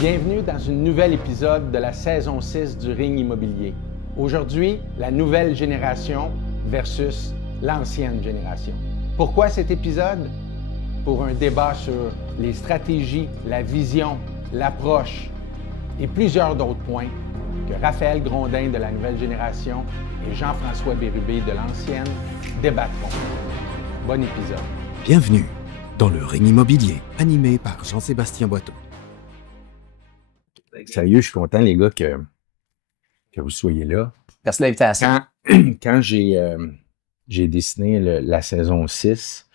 Bienvenue dans un nouvel épisode de la saison 6 du Ring immobilier. Aujourd'hui, la nouvelle génération versus l'ancienne génération. Pourquoi cet épisode? Pour un débat sur les stratégies, la vision, l'approche et plusieurs d'autres points que Raphaël Grondin de la nouvelle génération et Jean-François Bérubé de l'ancienne débattront. Bon épisode. Bienvenue dans le Ring immobilier, animé par Jean-Sébastien Boiteau. Sérieux, je suis content, les gars, que vous soyez là. Merci de l'invitation. Quand j'ai dessiné la saison 6,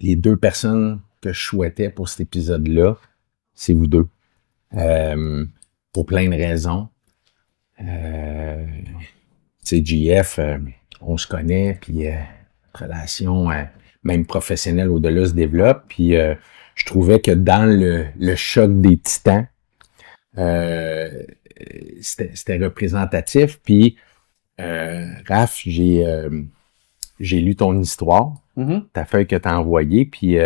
les deux personnes que je souhaitais pour cet épisode-là, c'est vous deux. Pour plein de raisons. Tu sais, JF, on se connaît, puis notre relation, même professionnelle au-delà, se développe. Puis je trouvais que dans le choc des titans, c'était représentatif. Puis, Raph, j'ai lu ton histoire, ta feuille que tu as envoyée, puis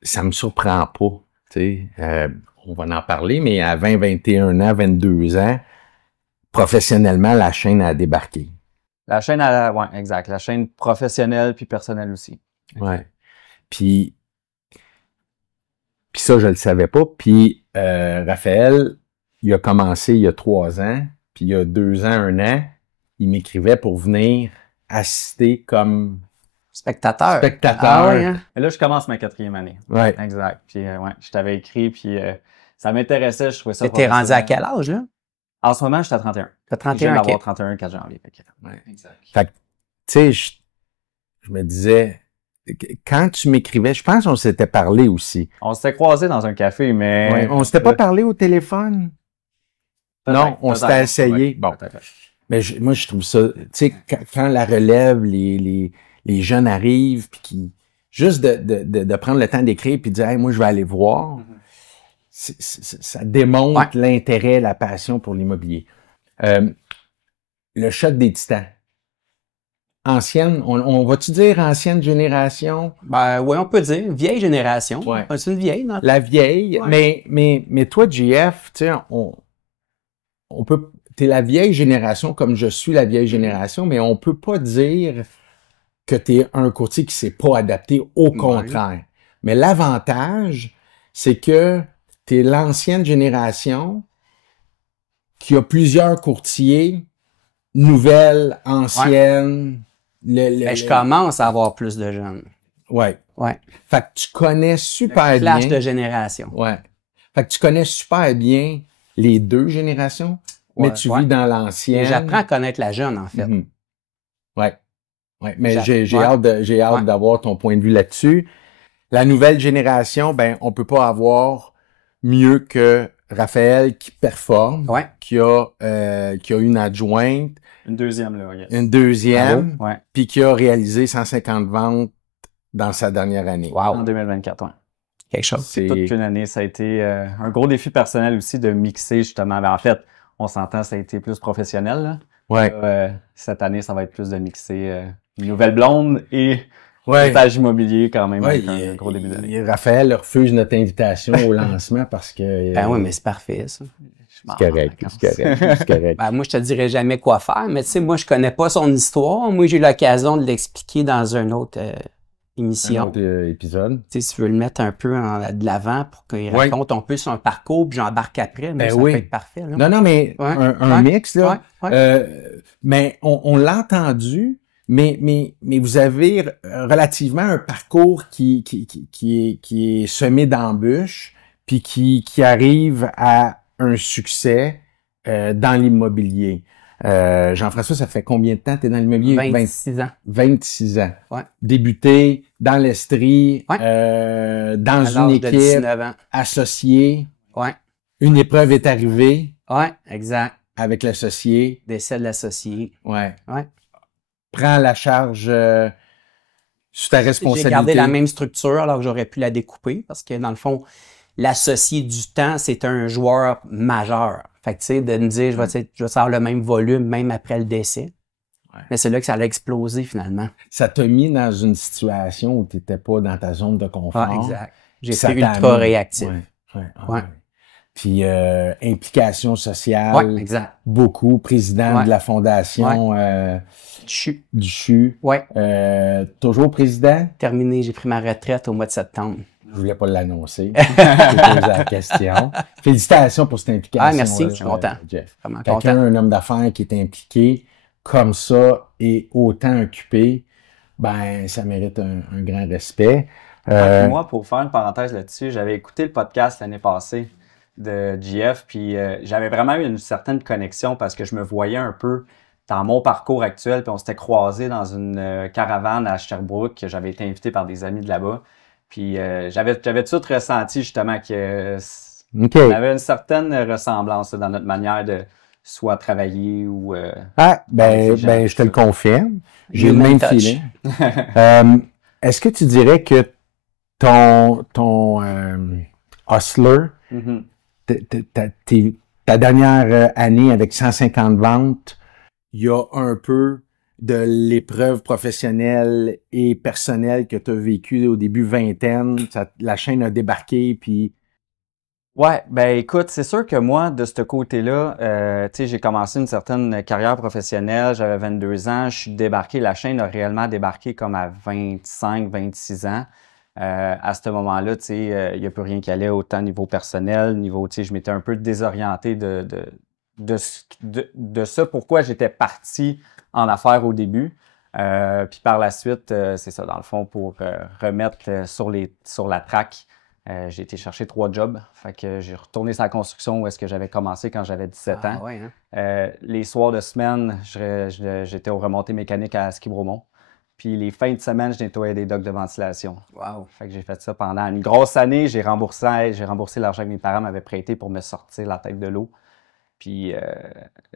ça me surprend pas. Tu sais, on va en parler, mais à 20, 21 ans, 22 ans, professionnellement, la chaîne a débarqué. La chaîne, oui, exact. La chaîne professionnelle puis personnelle aussi. Ouais. Puis ça, je le savais pas. Puis Raphaël, il a commencé il y a 3 ans, puis il y a 2 ans, 1 an, il m'écrivait pour venir assister comme spectateur. Ah ouais, hein? Et là, je commence ma 4e année. Ouais. Exact. Puis ouais, je t'avais écrit, puis ça m'intéressait, je trouvais ça. T'es rendu à quel âge, là? En ce moment, je suis à 31. T'as 31, je viens d'avoir OK. 31 4 janvier. Ouais. Exact. Fait que, tu sais, je me disais, quand tu m'écrivais, je pense qu'on s'était parlé aussi. On s'était croisés dans un café, mais... Ouais, on s'était pas parlé au téléphone? Non, on s'était essayé. Bon. Mais moi, je trouve ça, tu sais, quand la relève, les jeunes arrivent, puis qui juste de prendre le temps d'écrire, puis de dire, hey, moi, je vais aller voir, ça démontre l'intérêt, la passion pour l'immobilier. Le choc des titans. Ancienne, on va-tu dire ancienne génération? Ben oui, on peut dire vieille génération. Ouais. C'est une vieille, non? La vieille, Ouais. mais toi, JF, tu sais, on peut, t'es la vieille génération comme je suis la vieille génération, mais on peut pas dire que t'es un courtier qui s'est pas adapté, au contraire. Mais l'avantage, c'est que t'es l'ancienne génération qui a plusieurs courtiers, nouvelles, anciennes. Je commence à avoir plus de jeunes. Ouais. Ouais. Fait que tu connais super bien. Clash de génération. Ouais. Fait que tu connais super bien les deux générations, mais tu vis dans l'ancienne. Et j'apprends à connaître la jeune, en fait. Mm-hmm. Ouais. Ouais. Mais j'ai Ouais. hâte d'avoir ton point de vue là-dessus. La nouvelle génération, ben, on peut pas avoir mieux que Raphaël qui performe, Ouais. qui a une adjointe, Une deuxième, là, yes. une deuxième, Ouais. puis qui a réalisé 150 ventes dans sa dernière année. Wow. En 2024, ouais. Quelque chose. C'est Toute qu'une année, ça a été un gros défi personnel aussi de mixer justement. Ben, en fait, on s'entend, ça a été plus professionnel. Là. ouais. Cette année, ça va être plus de mixer une nouvelle blonde et Ouais. un stage immobilier quand même Ouais, avec un gros début d'année. Raphaël refuse notre invitation au lancement parce que Ben oui, mais c'est parfait, ça. c'est correct, c'est correct. Ben, moi, je te dirais jamais quoi faire, mais tu sais, moi, je connais pas son histoire. Moi, j'ai eu l'occasion de l'expliquer dans une autre émission. Un autre épisode. Tu sais, si tu veux le mettre un peu de l'avant pour qu'il Ouais. raconte un peu son parcours, puis j'embarque après, mais Ben ça oui. peut être parfait. Là. Non, mais Ouais. un mix, là. Ouais. Mais on l'a entendu, mais vous avez relativement un parcours qui est semé d'embûches, puis qui arrive à un succès dans l'immobilier. Jean-François, ça fait combien de temps que tu es dans l'immobilier? 26 ans. 26 ans. Ouais. Débuté dans l'Estrie, dans À une l'âge de équipe, 19 ans. associée. Ouais. Une épreuve est arrivée Ouais, exact. avec l'associé. Décès de l'associé. Ouais. Ouais. Prends la charge sous ta responsabilité. J'ai gardé la même structure alors que j'aurais pu la découper parce que dans le fond, l'associé du temps, c'est un joueur majeur. Fait que tu sais, de me dire je vais faire le même volume même après le décès. Ouais. Mais c'est là que ça a explosé finalement. Ça t'a mis dans une situation où tu n'étais pas dans ta zone de confort. Ah, exact. J'ai Ça été t'a ultra amené. réactif. Ouais. Ouais. Puis implication sociale, Ouais, exact. beaucoup, président de la fondation du CHU. Ouais. Toujours président? Terminé, j'ai pris ma retraite au mois de septembre. Je voulais pas l'annoncer. J'ai posé la question. Félicitations pour cette implication. Ah, merci, je suis content. Jeff. Vraiment Quelqu'un, content. un homme d'affaires qui est impliqué comme ça et autant occupé, ben ça mérite un grand respect. Moi, pour faire une parenthèse là-dessus, j'avais écouté le podcast l'année passée de GF, puis j'avais vraiment eu une certaine connexion parce que je me voyais un peu dans mon parcours actuel, puis on s'était croisés dans une caravane à Sherbrooke, que j'avais été invité par des amis de là-bas. Puis j'avais tout de suite ressenti justement que on avait une certaine ressemblance dans notre manière de soit travailler ou... je te le confirme. J'ai le même feeling. Est-ce que tu dirais que ton hustler, ta dernière année avec 150 ventes, il y a un peu de l'épreuve professionnelle et personnelle que tu as vécue au début vingtaine, la chaîne a débarqué, puis... Ouais, ben écoute, c'est sûr que moi, de ce côté-là, tu sais, j'ai commencé une certaine carrière professionnelle, j'avais 22 ans, je suis débarqué, la chaîne a réellement débarqué comme à 25, 26 ans. À ce moment-là, tu sais, il n'y a plus rien qui allait autant niveau personnel, niveau, tu sais, je m'étais un peu désorienté de ça, pourquoi j'étais parti en affaires au début. Puis par la suite, c'est ça, dans le fond, pour remettre sur la track, j'ai été chercher 3 jobs. Fait que j'ai retourné sur la construction où est-ce que j'avais commencé quand j'avais 17 ans. Ouais, hein? Les soirs de semaine, j'étais au remontées mécaniques à Ski-Bromont. Puis les fins de semaine, je nettoyais des docks de ventilation. Wow. Fait que j'ai fait ça pendant une grosse année. J'ai remboursé l'argent que mes parents m'avaient prêté pour me sortir la tête de l'eau. Puis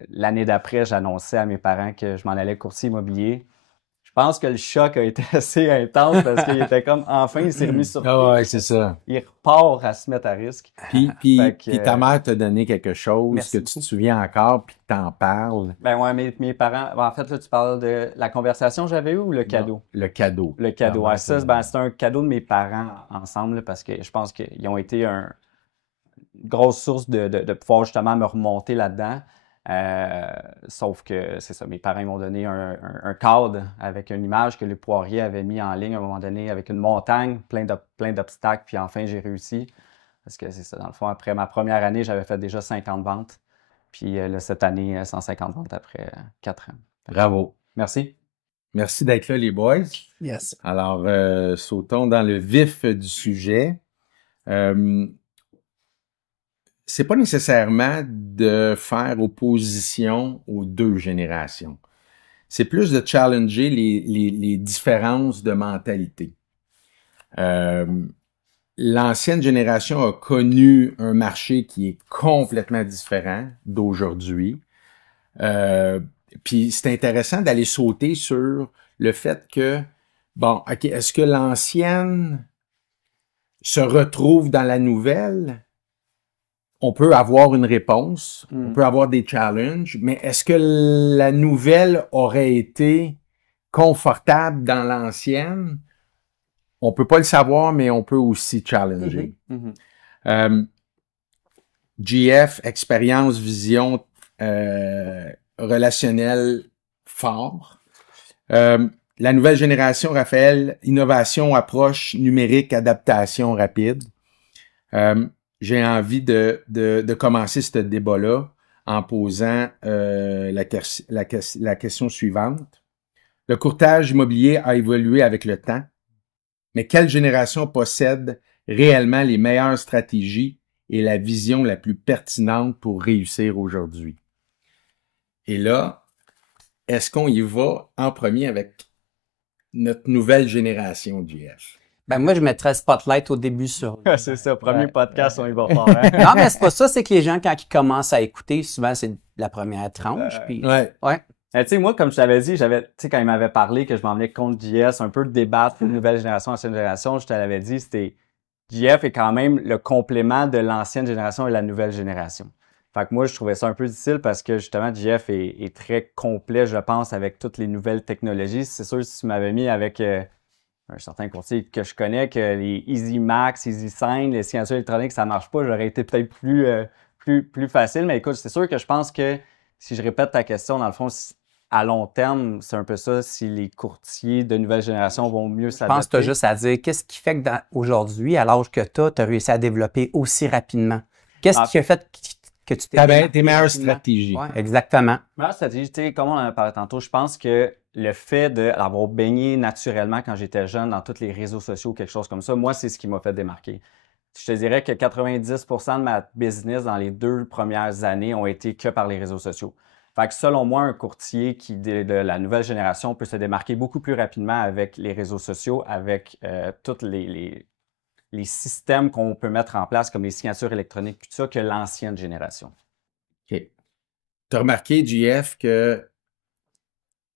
l'année d'après, j'annonçais à mes parents que je m'en allais courtier immobilier. Je pense que le choc a été assez intense parce qu'il était comme, enfin, il s'est remis sur pied. Ah ouais, c'est ça. Il repart à se mettre à risque. Puis ta mère t'a donné quelque chose Merci que tu te souviens encore, puis que t'en parles. Ben ouais, mes parents... En fait, là, tu parles de la conversation que j'avais eue ou le cadeau? Non, le cadeau. Le cadeau. Ouais, ça, c'est un cadeau de mes parents ensemble là, parce que je pense qu'ils ont été une grosse source de pouvoir justement me remonter là-dedans. Sauf que c'est ça, mes parents m'ont donné un cadre avec une image que le Poirier avait mis en ligne à un moment donné avec une montagne, plein d'obstacles, puis enfin j'ai réussi. Parce que c'est ça, dans le fond, après ma première année, j'avais fait déjà 50 ventes. Puis là, cette année, 150 ventes après 4 ans. Bravo. Merci. Merci d'être là, les boys. Yes. Alors, sautons dans le vif du sujet. C'est pas nécessairement de faire opposition aux deux générations. C'est plus de challenger les différences de mentalité. L'ancienne génération a connu un marché qui est complètement différent d'aujourd'hui. Puis c'est intéressant d'aller sauter sur le fait que, bon, OK, est-ce que l'ancienne se retrouve dans la nouvelle? On peut avoir une réponse, on peut avoir des challenges, mais est-ce que la nouvelle aurait été confortable dans l'ancienne? On peut pas le savoir, mais on peut aussi challenger. GF, expérience, vision relationnelle fort. La nouvelle génération, Raphaël, innovation, approche numérique, adaptation rapide. J'ai envie de commencer ce débat-là en posant la question suivante. Le courtage immobilier a évolué avec le temps, mais quelle génération possède réellement les meilleures stratégies et la vision la plus pertinente pour réussir aujourd'hui? Et là, est-ce qu'on y va en premier avec notre nouvelle génération GF? Ben moi, je mettrais Spotlight au début sur... C'est ça, premier podcast, on y va fort. Hein? Non, mais c'est pas ça, c'est que les gens, quand ils commencent à écouter, souvent, c'est la première tranche. Puis... Ouais. Tu sais, moi, comme je t'avais dit, tu sais, quand il m'avait parlé que je m'en venais contre JS, un peu de débattre nouvelle génération, ancienne génération, je te l'avais dit, c'était JF est quand même le complément de l'ancienne génération et la nouvelle génération. Fait que moi, je trouvais ça un peu difficile parce que justement, JF est très complet, je pense, avec toutes les nouvelles technologies. C'est sûr, si tu m'avais mis avec un certain courtier que je connais, que les EasyMax, EasySign, les signatures électroniques, ça ne marche pas, j'aurais été peut-être plus facile. Mais écoute, c'est sûr que je pense que si je répète ta question, dans le fond, à long terme, c'est un peu ça, si les courtiers de nouvelle génération vont mieux s'adapter. Je pense que tu as juste à dire, qu'est-ce qui fait que aujourd'hui, à l'âge que tu as réussi à développer aussi rapidement? Qu'est-ce qui a fait que tu t'es... tes meilleures stratégies. Oui, exactement. Meilleure stratégie, tu sais, comme on en a parlé tantôt, je pense que le fait d'avoir baigné naturellement quand j'étais jeune dans tous les réseaux sociaux, quelque chose comme ça, moi, c'est ce qui m'a fait démarquer. Je te dirais que 90% de ma business dans les 2 premières années ont été que par les réseaux sociaux. Fait que selon moi, un courtier de la nouvelle génération peut se démarquer beaucoup plus rapidement avec les réseaux sociaux, avec tous les systèmes qu'on peut mettre en place, comme les signatures électroniques, tout ça, que l'ancienne génération. OK. Tu as remarqué, JF, que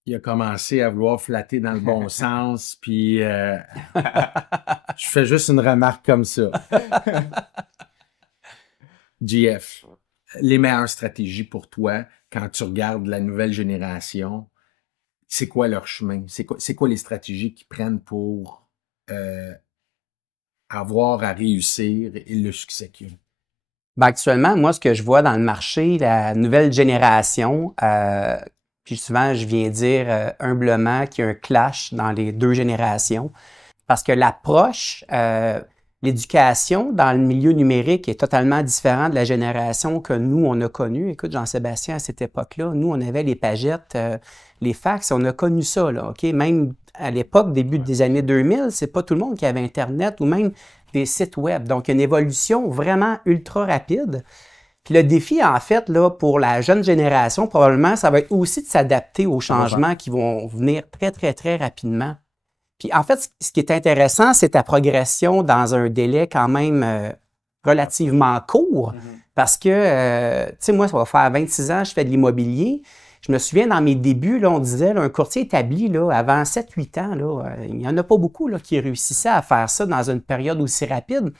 il a commencé à vouloir flatter dans le bon sens, puis je fais juste une remarque comme ça. JF, les meilleures stratégies pour toi quand tu regardes la nouvelle génération, c'est quoi leur chemin? C'est quoi les stratégies qu'ils prennent pour avoir à réussir et le succès qu'ils ont? Ben, actuellement, moi, ce que je vois dans le marché, la nouvelle génération, puis souvent, je viens dire humblement qu'il y a un clash dans les 2 générations parce que l'approche, l'éducation dans le milieu numérique est totalement différente de la génération que nous, on a connue. Écoute, Jean-Sébastien, à cette époque-là, nous, on avait les pagettes, les fax, on a connu ça, là, OK? Même à l'époque, début des années 2000, c'est pas tout le monde qui avait Internet ou même des sites web. Donc, une évolution vraiment ultra rapide. Puis le défi, en fait, là, pour la jeune génération, probablement, ça va être aussi de s'adapter aux changements qui vont venir très, très, très rapidement. Puis en fait, ce qui est intéressant, c'est ta progression dans un délai quand même relativement court. Parce que, tu sais, moi, ça va faire 26 ans, je fais de l'immobilier. Je me souviens, dans mes débuts, là, on disait, là, un courtier établi, là, avant 7-8 ans, là, il n'y en a pas beaucoup là, qui réussissaient à faire ça dans une période aussi rapide.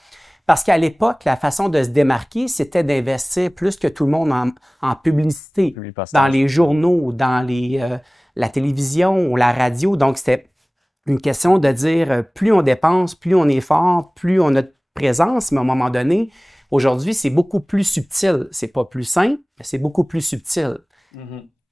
Parce qu'à l'époque, la façon de se démarquer, c'était d'investir plus que tout le monde en publicité, dans les journaux, dans la télévision ou la radio. Donc, c'était une question de dire, plus on dépense, plus on est fort, plus on a de présence. Mais à un moment donné, aujourd'hui, c'est beaucoup plus subtil. C'est pas plus simple, mais c'est beaucoup plus subtil.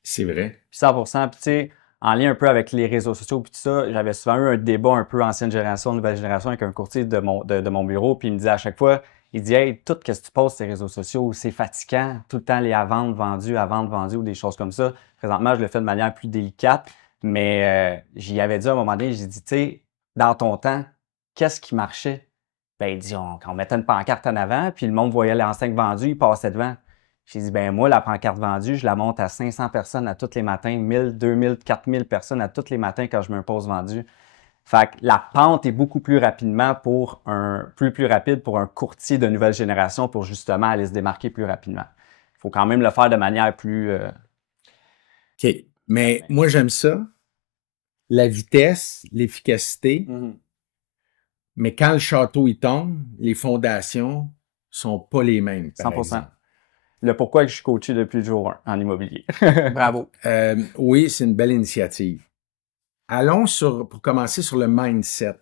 C'est vrai. 100%. Puis tu sais, en lien un peu avec les réseaux sociaux puis tout ça, j'avais souvent eu un débat un peu ancienne génération, nouvelle génération avec un courtier de mon bureau, puis il me disait à chaque fois, il dit « Hey, tout ce que tu postes sur les réseaux sociaux, c'est fatigant, tout le temps les à vendre vendus ou des choses comme ça. » Présentement, je le fais de manière plus délicate, mais j'y avais dit à un moment donné, j'ai dit « Tu sais, dans ton temps, qu'est-ce qui marchait? » Ben, il dit quand on mettait une pancarte en avant, puis le monde voyait l'enseigne vendue, il passait devant. J'ai dit, ben moi, la pancarte vendue, je la monte à 500 personnes à tous les matins, 1000, 2000, 4000 personnes à tous les matins quand je mets un post vendu. Fait que la pente est beaucoup plus rapidement plus rapide pour un courtier de nouvelle génération pour justement aller se démarquer plus rapidement. Il faut quand même le faire de manière plus... OK. Mais moi, j'aime ça. La vitesse, l'efficacité. Mais quand le château il tombe, les fondations sont pas les mêmes. 100%. Le pourquoi que je suis coaché depuis le jour 1 en immobilier. Bravo. Oui, c'est une belle initiative. Allons pour commencer sur le mindset.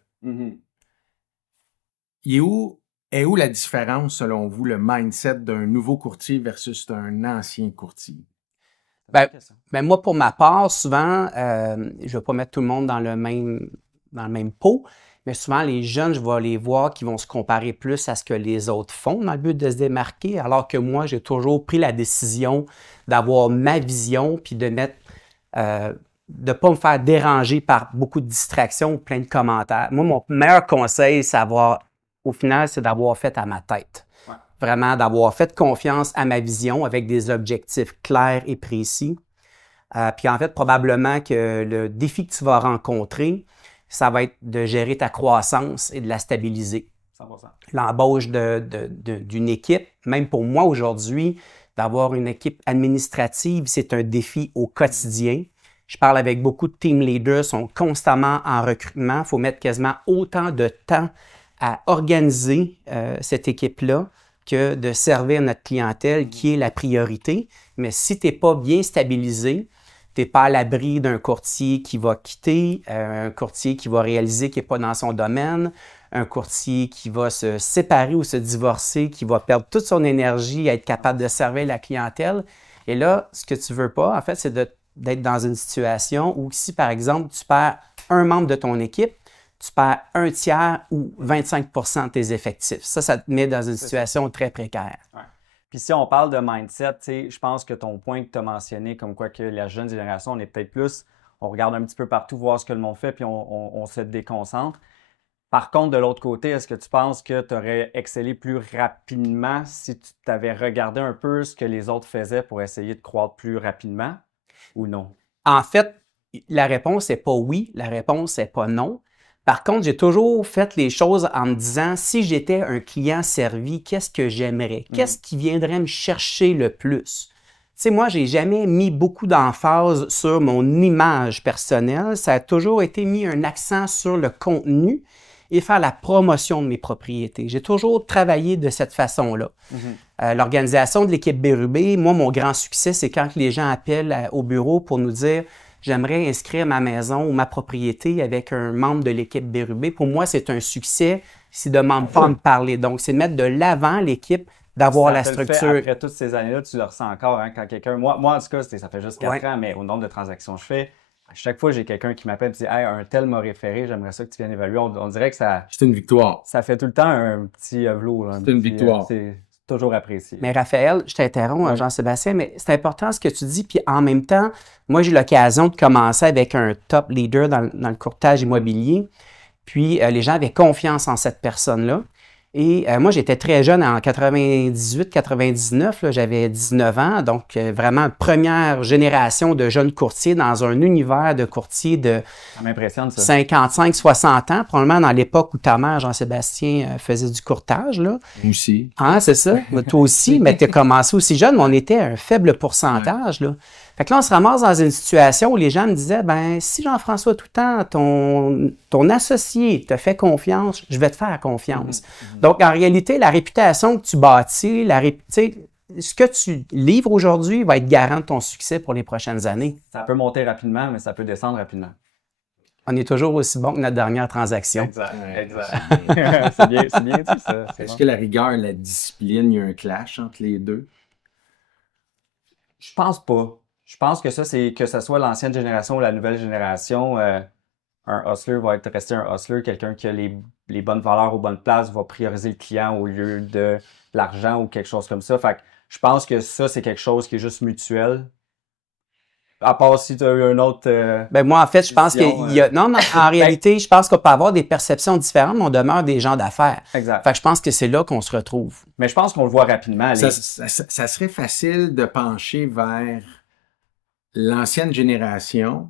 Est où la différence, selon vous, le mindset d'un nouveau courtier versus un ancien courtier? Ben moi, pour ma part, souvent, je ne vais pas mettre tout le monde dans le même pot, mais souvent, les jeunes, je vais les voir qui vont se comparer plus à ce que les autres font dans le but de se démarquer, alors que moi, j'ai toujours pris la décision d'avoir ma vision puis de mettre, de ne pas me faire déranger par beaucoup de distractions ou plein de commentaires. Moi, mon meilleur conseil, au final, c'est d'avoir fait à ma tête. Ouais. Vraiment, d'avoir fait confiance à ma vision avec des objectifs clairs et précis. Puis en fait, probablement que le défi que tu vas rencontrer, ça va être de gérer ta croissance et de la stabiliser. 100%. L'embauche d'une équipe, même pour moi aujourd'hui, d'avoir une équipe administrative, c'est un défi au quotidien. Je parle avec beaucoup de team leaders, sont constamment en recrutement. Il faut mettre quasiment autant de temps à organiser cette équipe-là que de servir notre clientèle qui est la priorité. Mais si tu n'es pas bien stabilisé, Tu n'es pas à l'abri d'un courtier qui va quitter, un courtier qui va réaliser qu'il n'est pas dans son domaine, un courtier qui va se séparer ou se divorcer, qui va perdre toute son énergie à être capable de servir la clientèle. Et là, ce que tu veux pas, en fait, c'est d'être dans une situation où si, par exemple, tu perds un membre de ton équipe, tu perds un tiers ou 25% de tes effectifs. Ça te met dans une situation très précaire. Ouais. Puis si on parle de mindset, je pense que ton point que tu as mentionné, comme quoi que la jeune génération, on est peut-être plus, on regarde un petit peu partout, voir ce que le monde fait, puis on se déconcentre. Par contre, de l'autre côté, est-ce que tu penses que tu aurais excellé plus rapidement si tu t'avais regardé un peu ce que les autres faisaient pour essayer de croître plus rapidement ou non? En fait, la réponse n'est pas oui, la réponse n'est pas non. Par contre, j'ai toujours fait les choses en me disant, si j'étais un client servi, qu'est-ce que j'aimerais? Qu'est-ce qui viendrait me chercher le plus? Tu sais, moi, j'ai jamais mis beaucoup d'emphase sur mon image personnelle. Ça a toujours été mis un accent sur le contenu et faire la promotion de mes propriétés. J'ai toujours travaillé de cette façon-là. L'organisation de l'équipe Bérubé, moi, mon grand succès, c'est quand les gens appellent au bureau pour nous dire « J'aimerais inscrire ma maison ou ma propriété avec un membre de l'équipe Bérubé. » Pour moi, c'est un succès s'ils ne demandent pas à me parler. Donc, c'est de mettre de l'avant l'équipe, d'avoir la structure. Après toutes ces années-là, tu le ressens encore, hein, quand quelqu'un... Moi, en tout cas, ça fait juste 4 ans, mais au nombre de transactions que je fais, à chaque fois, j'ai quelqu'un qui m'appelle et dit « Hey, un tel m'a référé, j'aimerais ça que tu viennes évaluer. » On dirait que ça... C'est une victoire. Ça fait tout le temps un petit velours. C'est une victoire. C'est toujours apprécié. Mais Raphaël, je t'interromps, Jean-Sébastien, mais c'est important ce que tu dis. Puis en même temps, moi, j'ai eu l'occasion de commencer avec un top leader dans le courtage immobilier. Puis les gens avaient confiance en cette personne-là. Et moi, j'étais très jeune, en 98-99, j'avais 19 ans, donc vraiment première génération de jeunes courtiers dans un univers de courtiers de 55-60 ans, probablement dans l'époque où ta mère, Jean-Sébastien, faisait du courtage. Là. Moi aussi. Ah, c'est ça. Toi aussi, mais tu as commencé aussi jeune, mais on était un faible pourcentage. Là. Fait que là, on se ramasse dans une situation où les gens me disaient, ben si Jean-François Toutant, ton associé te fait confiance, je vais te faire confiance. Donc, en réalité, la réputation que tu bâtis, ce que tu livres aujourd'hui va être garant de ton succès pour les prochaines années. Ça peut monter rapidement, mais ça peut descendre rapidement. On est toujours aussi bon que notre dernière transaction. Exact. C'est bien dit, ça. Est-ce que la rigueur et la discipline, il y a un clash entre les deux? Je pense pas. Je pense que ça, c'est que ce soit l'ancienne génération ou la nouvelle génération, un hustler va rester un hustler, quelqu'un qui a les bonnes valeurs aux bonnes places, va prioriser le client au lieu de l'argent ou quelque chose comme ça. Fait que je pense que ça, c'est quelque chose qui est juste mutuel. À part si tu as eu un autre... ben moi, en fait, je pense qu'il y a... Non, en réalité, je pense qu'on peut avoir des perceptions différentes, mais on demeure des gens d'affaires. Exact. Fait que je pense que c'est là qu'on se retrouve. Mais je pense qu'on le voit rapidement. Ça serait facile de pencher vers l'ancienne génération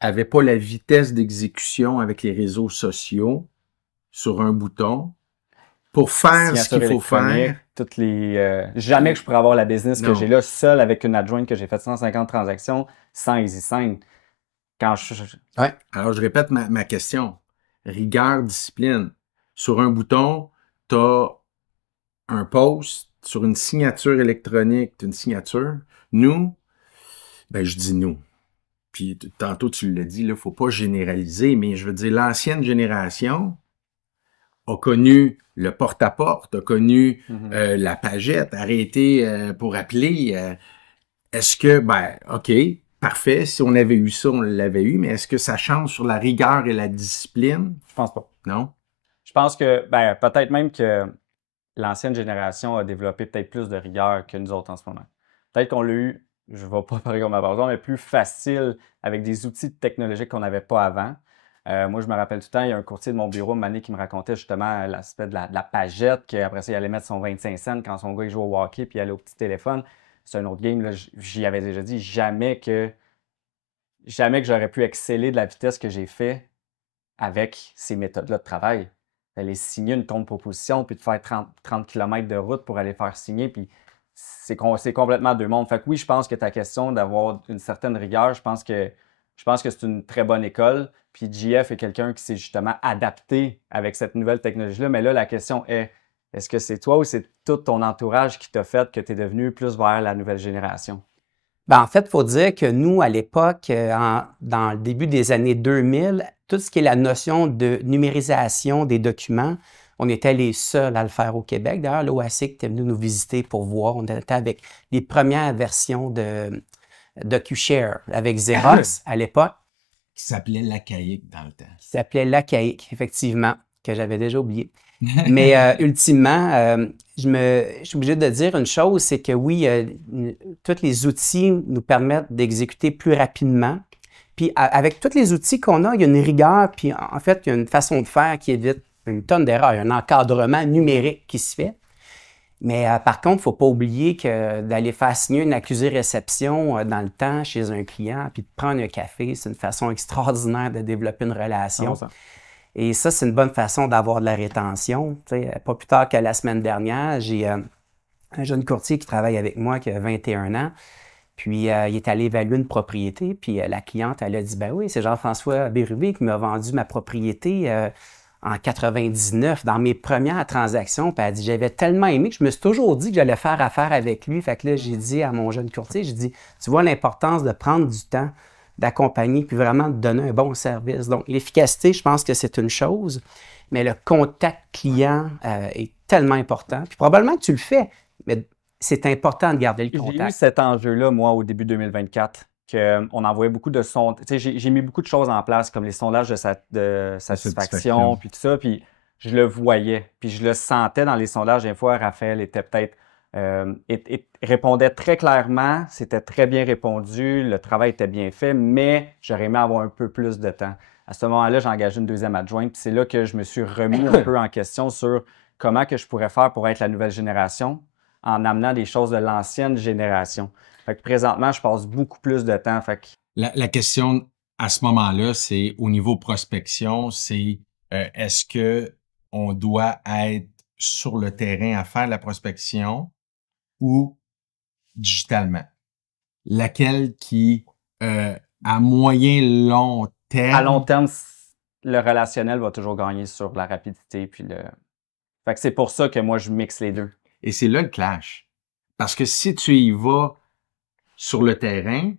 avait pas la vitesse d'exécution avec les réseaux sociaux sur un bouton pour faire ce qu'il faut faire. Toutes les, jamais que je pourrais avoir la business que j'ai là seul avec une adjointe que j'ai fait 150 transactions sans EasySign. Ouais. Alors, je répète ma question. Rigueur, discipline. Sur un bouton, tu as un post. Sur une signature électronique, tu as une signature. Nous, ben je dis nous. Puis tantôt, tu l'as dit, il ne faut pas généraliser, mais je veux dire, l'ancienne génération a connu le porte-à-porte, a connu la pagette, arrêté pour appeler. Est-ce que, ben, OK, parfait, si on avait eu ça, on l'avait eu, mais est-ce que ça change sur la rigueur et la discipline? Je pense pas. Non? Je pense que, ben, peut-être même que l'ancienne génération a développé peut-être plus de rigueur que nous autres en ce moment. Peut-être qu'on l'a eu, je ne vais pas parler comme ma personne, mais plus facile avec des outils technologiques qu'on n'avait pas avant. Moi, je me rappelle tout le temps, il y a un courtier de mon bureau, Mané, qui me racontait justement l'aspect de la pagette, qu'après ça, il allait mettre son 25 cents quand son gars il joue au hockey, puis il allait au petit téléphone. C'est un autre game, là, j'y avais déjà dit, jamais que j'aurais pu exceller de la vitesse que j'ai fait avec ces méthodes-là de travail. D'aller signer une contre-proposition, puis de faire 30 km de route pour aller faire signer, puis c'est complètement deux mondes. Fait que oui, je pense que ta question d'avoir une certaine rigueur, je pense que c'est une très bonne école. Puis JF est quelqu'un qui s'est justement adapté avec cette nouvelle technologie-là. Mais là, la question est, est-ce que c'est toi ou c'est tout ton entourage qui t'a fait que tu es devenu plus vers la nouvelle génération? Ben, en fait, il faut dire que nous, à l'époque, dans le début des années 2000, tout ce qui est la notion de numérisation des documents, on était les seuls à le faire au Québec. D'ailleurs, l'OASIC était venu nous visiter pour voir. On était avec les premières versions de DocuShare avec Xerox à l'époque. Qui s'appelait Lacaïque dans le temps. Qui s'appelait Lacaïque, effectivement, que j'avais déjà oublié. Mais ultimement, je suis obligé de dire une chose, c'est que oui, tous les outils nous permettent d'exécuter plus rapidement. Puis avec tous les outils qu'on a, il y a une rigueur, puis en fait, il y a une façon de faire qui évite une tonne d'erreurs. Il y a un encadrement numérique qui se fait. Mais par contre, il ne faut pas oublier que d'aller faire signer une accusé-réception dans le temps chez un client, puis de prendre un café, c'est une façon extraordinaire de développer une relation. Et ça, c'est une bonne façon d'avoir de la rétention. T'sais, pas plus tard que la semaine dernière, j'ai un jeune courtier qui travaille avec moi qui a 21 ans. Puis, il est allé évaluer une propriété. Puis, la cliente, elle a dit, « Ben oui, c'est Jean-François Bérubé qui m'a vendu ma propriété en 99 dans mes premières transactions. » Puis, elle dit, « J'avais tellement aimé que je me suis toujours dit que j'allais faire affaire avec lui. » Fait que là, j'ai dit à mon jeune courtier, j'ai dit, « Tu vois l'importance de prendre du temps d'accompagner puis vraiment de donner un bon service. » Donc, l'efficacité, je pense que c'est une chose, mais le contact client est tellement important. Puis probablement que tu le fais, mais c'est important de garder le contact. J'ai eu cet enjeu-là, moi, au début 2024, qu'on envoyait beaucoup de sondages. Tu sais, j'ai mis beaucoup de choses en place, comme les sondages de satisfaction, puis tout ça, puis je le voyais, puis je le sentais dans les sondages. Des fois, Raphaël était peut-être répondait très clairement, c'était très bien répondu, le travail était bien fait, mais j'aurais aimé avoir un peu plus de temps. À ce moment-là, j'ai engagé une deuxième adjointe, puis c'est là que je me suis remis un peu en question sur comment que je pourrais faire pour être la nouvelle génération en amenant des choses de l'ancienne génération. Fait que présentement, je passe beaucoup plus de temps. Fait que... La question à ce moment-là, c'est au niveau prospection, c'est est-ce qu'on doit être sur le terrain à faire la prospection ou digitalement? Laquelle qui, à moyen long terme... À long terme, le relationnel va toujours gagner sur la rapidité. Puis le... Fait que c'est pour ça que moi, je mixe les deux. Et c'est là le clash. Parce que si tu y vas sur le terrain,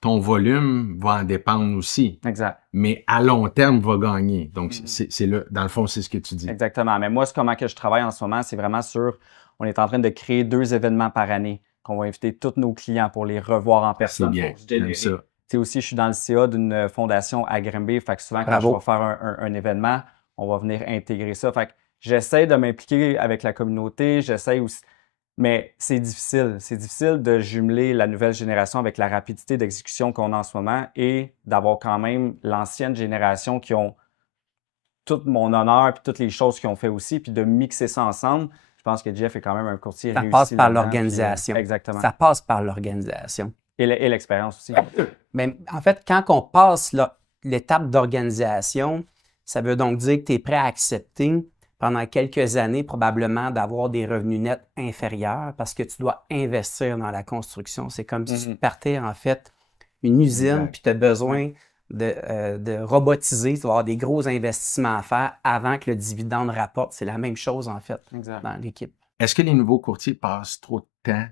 ton volume va en dépendre aussi. Exact. Mais à long terme, va gagner. Donc, c'est là, dans le fond, c'est ce que tu dis. Exactement. Mais moi, comment que je travaille en ce moment, c'est vraiment sur, on est en train de créer 2 événements par année qu'on va inviter tous nos clients pour les revoir en personne. C'est bien, j'aime ça. Tu sais, aussi, je suis dans le CA d'une fondation à Grimby. Fait que souvent, quand je vais faire un événement, on va venir intégrer ça. Fait que j'essaie de m'impliquer avec la communauté. J'essaie aussi... Mais c'est difficile. C'est difficile de jumeler la nouvelle génération avec la rapidité d'exécution qu'on a en ce moment et d'avoir quand même l'ancienne génération qui ont tout mon honneur puis toutes les choses qu'ils ont fait aussi, puis de mixer ça ensemble. Je pense que Jeff est quand même un courtier réussi. Ça passe par l'organisation. Exactement. Ça passe par l'organisation. Et l'expérience aussi. Mais en fait, quand on passe l'étape d'organisation, ça veut donc dire que tu es prêt à accepter pendant quelques années, probablement, d'avoir des revenus nets inférieurs parce que tu dois investir dans la construction. C'est comme si tu partais, en fait, une usine, puis tu as besoin de robotiser, tu vas avoir des gros investissements à faire avant que le dividende rapporte. C'est la même chose, en fait, dans l'équipe. Est-ce que les nouveaux courtiers passent trop de temps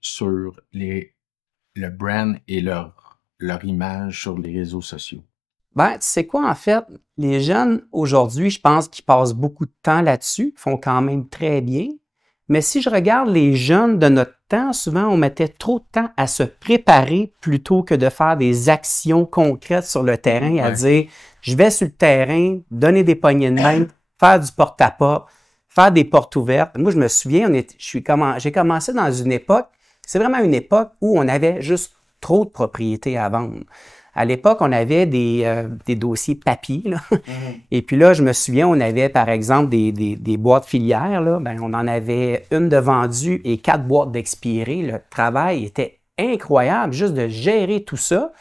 sur le brand et leur image sur les réseaux sociaux? Ben, tu sais quoi, en fait, les jeunes, aujourd'hui, je pense qu'ils passent beaucoup de temps là-dessus, font quand même très bien. Mais si je regarde les jeunes de notre temps, souvent, on mettait trop de temps à se préparer plutôt que de faire des actions concrètes sur le terrain, à dire, je vais sur le terrain, donner des poignées de main, faire du porte-à-porte, faire des portes ouvertes. Moi, je me souviens, j'ai commencé dans une époque, c'est vraiment une époque où on avait juste trop de propriétés à vendre. À l'époque, on avait des dossiers papier, là. Et puis là, je me souviens, on avait, par exemple, des boîtes filières, là. Ben, on en avait une de vendue et 4 boîtes d'expirées. Le travail était incroyable, juste de gérer tout ça.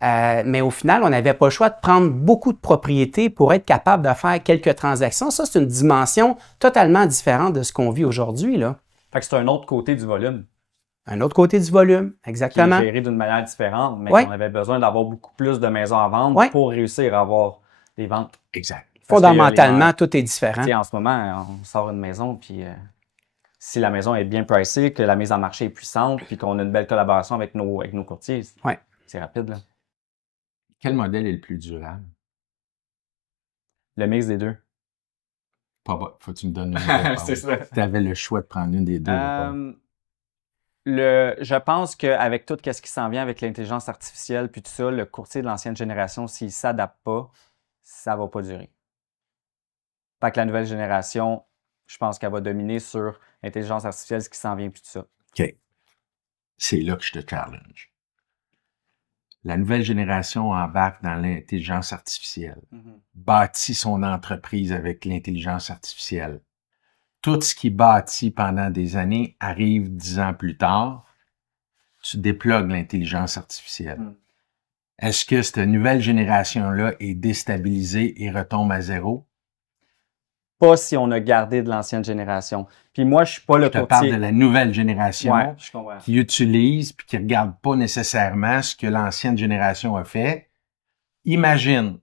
Mais au final, on n'avait pas le choix de prendre beaucoup de propriétés pour être capable de faire quelques transactions. Ça, c'est une dimension totalement différente de ce qu'on vit aujourd'hui, là. Fait que c'est un autre côté du volume. Un autre côté du volume, exactement. Qui est géré d'une manière différente, mais on avait besoin d'avoir beaucoup plus de maisons à vendre pour réussir à avoir des ventes. Exact. Fondamentalement, tout est différent. En ce moment, on sort une maison, puis si la maison est bien pricée, que la mise en marché est puissante, puis qu'on a une belle collaboration avec nos courtiers. Ouais. C'est rapide, là. Quel modèle est le plus durable? Le mix des deux. Pas bon. Faut que tu me donnes une réponse. C'est ça. Tu avais le choix de prendre une des deux. Je pense qu'avec tout ce qui s'en vient avec l'intelligence artificielle puis tout ça, le courtier de l'ancienne génération, s'il ne s'adapte pas, ça ne va pas durer. Fait que la nouvelle génération, je pense qu'elle va dominer sur l'intelligence artificielle, ce qui s'en vient puis tout ça. OK. C'est là que je te challenge. La nouvelle génération embarque dans l'intelligence artificielle, bâtit son entreprise avec l'intelligence artificielle. Tout ce qui bâtit pendant des années arrive 10 ans plus tard, tu déplugues l'intelligence artificielle. Est-ce que cette nouvelle génération-là est déstabilisée et retombe à zéro? Pas si on a gardé de l'ancienne génération. Puis moi, je suis pas le courtier. Je te parle de la nouvelle génération ouais, qui utilise puis qui ne regarde pas nécessairement ce que l'ancienne génération a fait. Imagine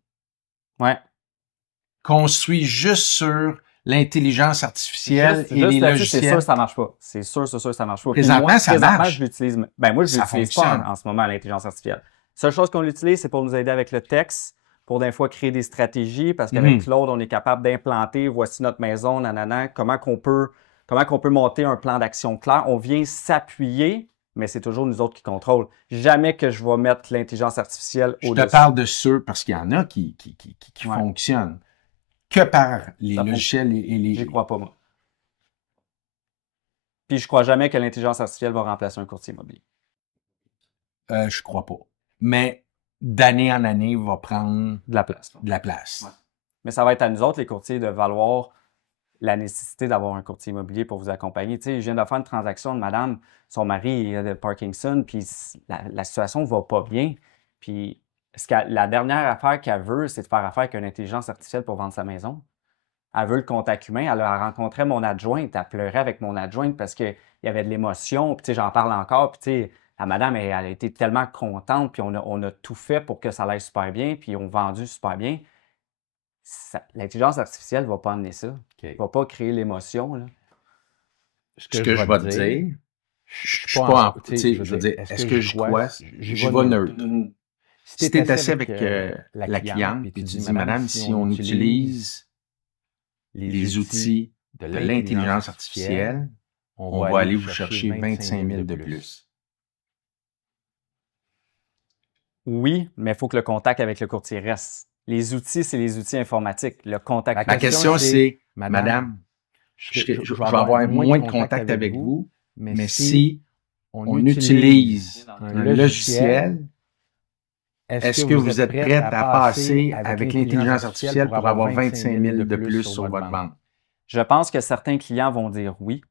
qu'on suit juste sur l'intelligence artificielle et les logiciels. C'est sûr que ça marche pas. C'est sûr que ça marche pas. Présentement, ça marche. Je l'utilise. Ben moi, je l'utilise pas en ce moment, l'intelligence artificielle. La seule chose qu'on utilise, c'est pour nous aider avec le texte, pour des fois créer des stratégies, parce qu'avec Claude, on est capable d'implanter, voici notre maison, nanana, comment qu'on peut monter un plan d'action clair. On vient s'appuyer, mais c'est toujours nous autres qui contrôlent. Jamais que je vais mettre l'intelligence artificielle au-dessus. Je te parle de ceux, parce qu'il y en a qui fonctionnent que par les logiciels et les... J'y crois pas, moi. Puis je crois jamais que l'intelligence artificielle va remplacer un courtier immobilier. Je crois pas. Mais d'année en année, il va prendre de la place. Ouais. Mais ça va être à nous autres, les courtiers, de valoir la nécessité d'avoir un courtier immobilier pour vous accompagner. Tu sais, je viens de faire une transaction de madame, son mari est de Parkinson, puis la situation va pas bien. Puis la dernière affaire qu'elle veut, c'est de faire affaire avec une intelligence artificielle pour vendre sa maison. Elle veut le contact humain. Elle a rencontré mon adjointe. Elle pleurait avec mon adjointe parce qu'il y avait de l'émotion. Puis, tu sais, j'en parle encore. Puis, tu sais, la madame, elle a été tellement contente. Puis, on a tout fait pour que ça aille super bien. Puis, on a vendu super bien. L'intelligence artificielle ne va pas amener ça. Elle ne va pas créer l'émotion, là. Ce que je vais te dire, je suis pas en... Tu sais, je veux dire, est-ce que je crois? Je vais neutre. Si tu es assis avec la cliente et tu dis, madame, si on utilise les outils de l'intelligence artificielle, on va aller vous chercher 25 000 de plus. Oui, mais il faut que le contact avec le courtier reste. Les outils, c'est les outils informatiques. Le contact. La question, c'est, madame, je vais avoir moins de contact avec vous, mais si on utilise un logiciel, est-ce que vous êtes prête à passer avec l'intelligence artificielle pour avoir 25 000 de plus sur votre vente? Je pense que certains clients vont dire oui.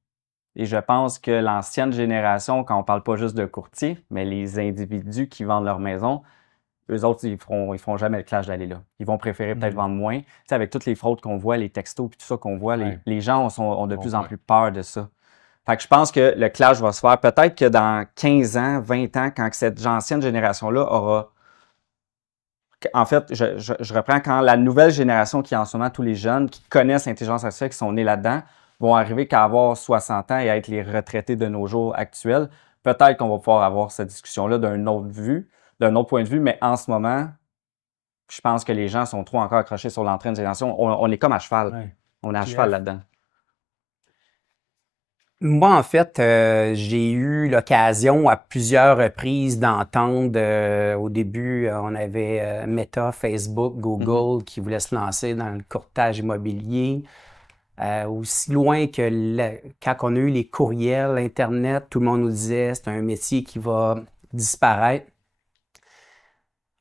Et je pense que l'ancienne génération, quand on ne parle pas juste de courtiers, mais les individus qui vendent leur maison, eux autres, ils feront jamais le clash d'aller là. Ils vont préférer peut-être vendre moins. Tu sais, avec toutes les fraudes qu'on voit, les textos et tout ça qu'on voit, les gens ont de plus en plus peur de ça. Fait que je pense que le clash va se faire. Peut-être que dans 15 ans, 20 ans, quand cette ancienne génération-là aura... En fait, je reprends, quand la nouvelle génération qui est en ce moment, tous les jeunes qui connaissent l'intelligence artificielle, qui sont nés là-dedans, vont arriver qu'à avoir 60 ans et à être les retraités de nos jours actuels, peut-être qu'on va pouvoir avoir cette discussion-là d'un autre point de vue, mais en ce moment, je pense que les gens sont trop encore accrochés sur l'entraîne de génération. On est comme à cheval. Ouais. On est à cheval là-dedans. Moi, en fait, j'ai eu l'occasion à plusieurs reprises d'entendre, au début, on avait Meta, Facebook, Google qui voulaient se lancer dans le courtage immobilier. Aussi loin que quand on a eu les courriels, Internet, tout le monde nous disait c'est un métier qui va disparaître.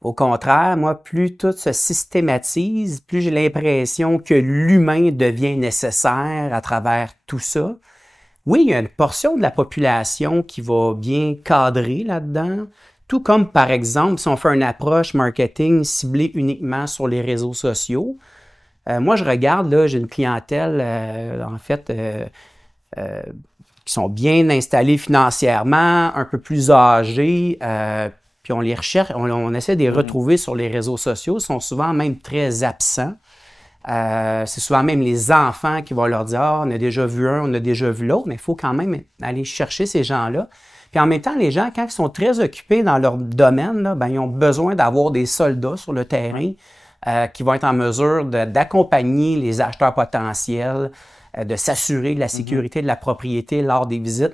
Au contraire, moi, plus tout se systématise, plus j'ai l'impression que l'humain devient nécessaire à travers tout ça. Oui, il y a une portion de la population qui va bien cadrer là-dedans, tout comme, par exemple, si on fait une approche marketing ciblée uniquement sur les réseaux sociaux. Moi, je regarde, là, j'ai une clientèle, en fait, qui sont bien installés financièrement, un peu plus âgés, puis on les recherche, on essaie de les retrouver sur les réseaux sociaux, ils sont souvent même très absents. C'est souvent même les enfants qui vont leur dire « Ah, on a déjà vu un, on a déjà vu l'autre », mais il faut quand même aller chercher ces gens-là. Puis en même temps, les gens, quand ils sont très occupés dans leur domaine, là, ben, ils ont besoin d'avoir des soldats sur le terrain qui vont être en mesure d'accompagner les acheteurs potentiels, de s'assurer de la sécurité de la propriété lors des visites.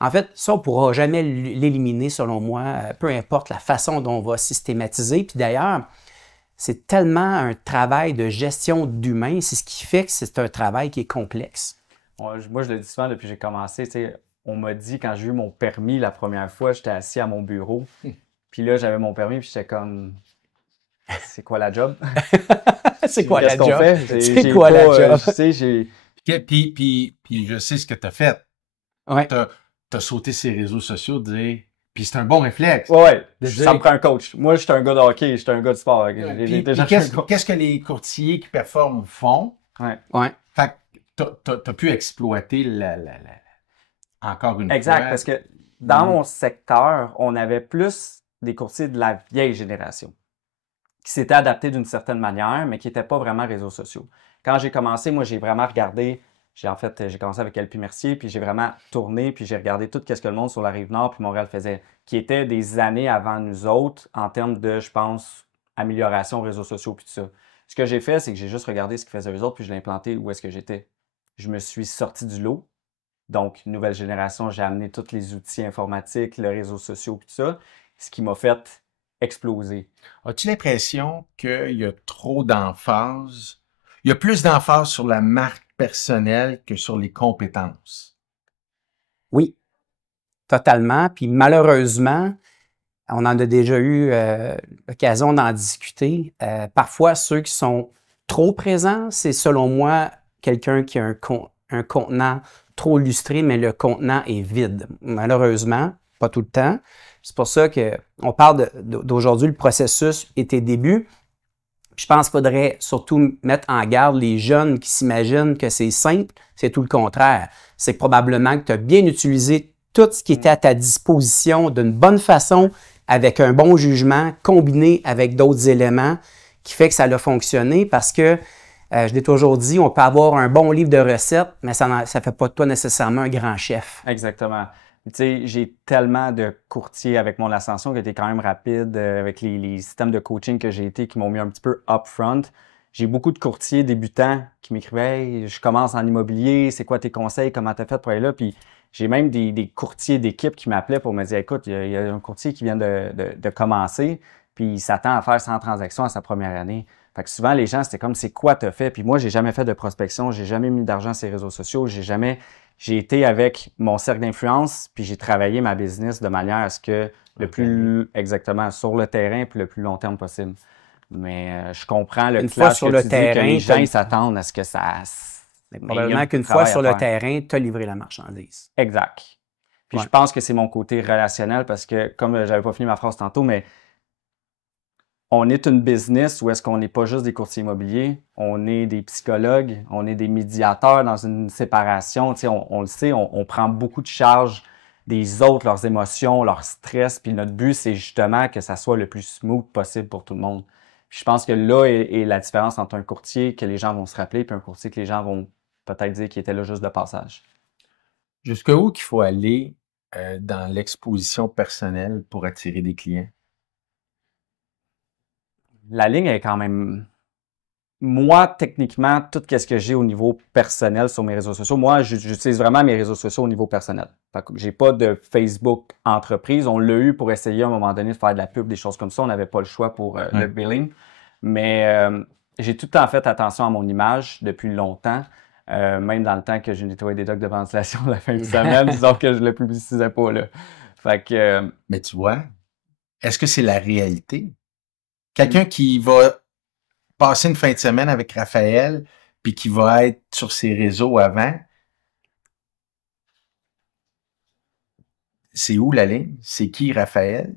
En fait, ça, on ne pourra jamais l'éliminer, selon moi, peu importe la façon dont on va systématiser. Puis d'ailleurs, c'est tellement un travail de gestion d'humain, c'est ce qui fait que c'est un travail qui est complexe. Moi, je le dis souvent depuis que j'ai commencé, tu sais, on m'a dit quand j'ai eu mon permis la première fois, j'étais assis à mon bureau, puis là, j'avais mon permis, puis j'étais comme, c'est quoi la job? C'est quoi la job? C'est quoi la job? Tu sais, Puis je sais ce que tu as fait. Ouais. Tu as sauté ces réseaux sociaux, dire... Puis c'est un bon réflexe. Ouais, ça me prend un coach. Moi, je suis un gars de hockey, je suis un gars de sport. Qu'est-ce que les courtiers qui performent font? Ouais. Fait que t'as pu exploiter encore une fois. Exact, parce que dans mon secteur, on avait plus des courtiers de la vieille génération qui s'étaient adaptés d'une certaine manière, mais qui n'étaient pas vraiment réseaux sociaux. Quand j'ai commencé, moi, j'ai vraiment regardé... J'ai commencé avec LP Mercier, puis j'ai vraiment tourné, puis j'ai regardé tout ce que le monde sur la Rive-Nord puis Montréal faisait, qui était des années avant nous autres en termes de, je pense, amélioration réseaux sociaux puis tout ça. Ce que j'ai fait, c'est que j'ai juste regardé ce qu'ils faisaient eux autres, puis je l'ai implanté où est-ce que j'étais. Je me suis sorti du lot. Donc, nouvelle génération, j'ai amené tous les outils informatiques, les réseaux sociaux puis tout ça, ce qui m'a fait exploser. As-tu l'impression qu'il y a trop d'emphase? Il y a plus d'emphase sur la marque personnelle que sur les compétences. Oui, totalement. Puis malheureusement, on en a déjà eu l'occasion d'en discuter. Parfois, ceux qui sont trop présents, c'est selon moi quelqu'un qui a un contenant trop lustré, mais le contenant est vide. Malheureusement, pas tout le temps. C'est pour ça qu'on parle d'aujourd'hui, le processus était début. Je pense qu'il faudrait surtout mettre en garde les jeunes qui s'imaginent que c'est simple. C'est tout le contraire. C'est probablement que tu as bien utilisé tout ce qui était à ta disposition d'une bonne façon, avec un bon jugement, combiné avec d'autres éléments, qui fait que ça a fonctionné parce que, je l'ai toujours dit, on peut avoir un bon livre de recettes, mais ça ne fait pas de toi nécessairement un grand chef. Exactement. Tu sais, j'ai tellement de courtiers avec mon ascension qui était quand même rapide, avec les systèmes de coaching que j'ai été qui m'ont mis un petit peu upfront. J'ai beaucoup de courtiers débutants qui m'écrivaient hey, « je commence en immobilier, c'est quoi tes conseils, comment tu as fait pour aller là? » Puis j'ai même des courtiers d'équipe qui m'appelaient pour me dire « écoute, il y a un courtier qui vient de commencer, puis il s'attend à faire 100 transactions à sa première année. » Fait que souvent, les gens, c'était comme « c'est quoi tu as fait? » Puis moi, j'ai jamais fait de prospection, j'ai jamais mis d'argent sur les réseaux sociaux, j'ai été avec mon cercle d'influence, puis j'ai travaillé ma business de manière à ce que exactement, sur le terrain, puis le plus long terme possible. Mais je comprends le clash sur le terrain, les gens s'attendent à ce que ça... Probablement qu'une fois sur le terrain, tu as livré la marchandise. Exact. Puis je pense que c'est mon côté relationnel parce que, comme j'avais pas fini ma phrase tantôt, mais on est une business où est-ce qu'on n'est pas juste des courtiers immobiliers, on est des psychologues, on est des médiateurs dans une séparation. Tu sais, on le sait, on prend beaucoup de charges des autres, leurs émotions, leur stress. Puis notre but, c'est justement que ça soit le plus smooth possible pour tout le monde. Puis je pense que là est la différence entre un courtier que les gens vont se rappeler puis un courtier que les gens vont peut-être dire qu'il était là juste de passage. Jusqu'où qu'il faut aller dans l'exposition personnelle pour attirer des clients? La ligne est quand même... Moi, techniquement, tout ce que j'ai au niveau personnel sur mes réseaux sociaux, moi, j'utilise vraiment mes réseaux sociaux au niveau personnel. Fait que j'ai pas de Facebook entreprise. On l'a eu pour essayer à un moment donné de faire de la pub, des choses comme ça. On n'avait pas le choix pour le billing. Mais j'ai tout le temps fait attention à mon image depuis longtemps. Même dans le temps que je nettoyais des docks de ventilation la fin de semaine, disons que je ne le publicisais pas. Là. Fait que, mais tu vois, est-ce que c'est la réalité? Quelqu'un qui va passer une fin de semaine avec Raphaël puis qui va être sur ses réseaux avant, c'est où la ligne? C'est qui Raphaël?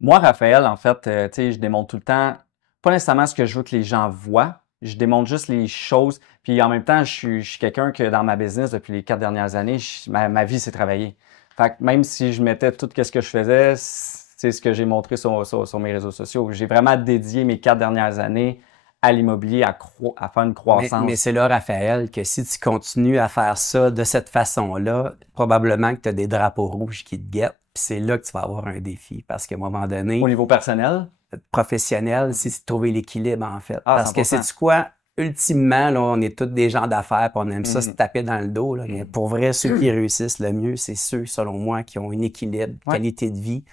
Moi, Raphaël, en fait, tu sais, je démontre tout le temps, pas nécessairement ce que je veux que les gens voient, je démontre juste les choses. Puis en même temps, je suis quelqu'un que dans ma business, depuis les 4 dernières années, ma vie, c'est travailler. Fait que même si je mettais tout ce que je faisais, c'est ce que j'ai montré sur mes réseaux sociaux. J'ai vraiment dédié mes 4 dernières années à l'immobilier à faire une croissance. Mais c'est là, Raphaël, que si tu continues à faire ça de cette façon-là, probablement que tu as des drapeaux rouges qui te guettent. Puis c'est là que tu vas avoir un défi. Parce qu'à un moment donné, Au niveau personnel? professionnel, c'est de trouver l'équilibre, en fait. Ah, parce 100%. que c'est quoi? Ultimement, là, on est tous des gens d'affaires, puis on aime ça se taper dans le dos. Là. Mais pour vrai, ceux qui réussissent le mieux, c'est ceux, selon moi, qui ont un équilibre, qualité de vie,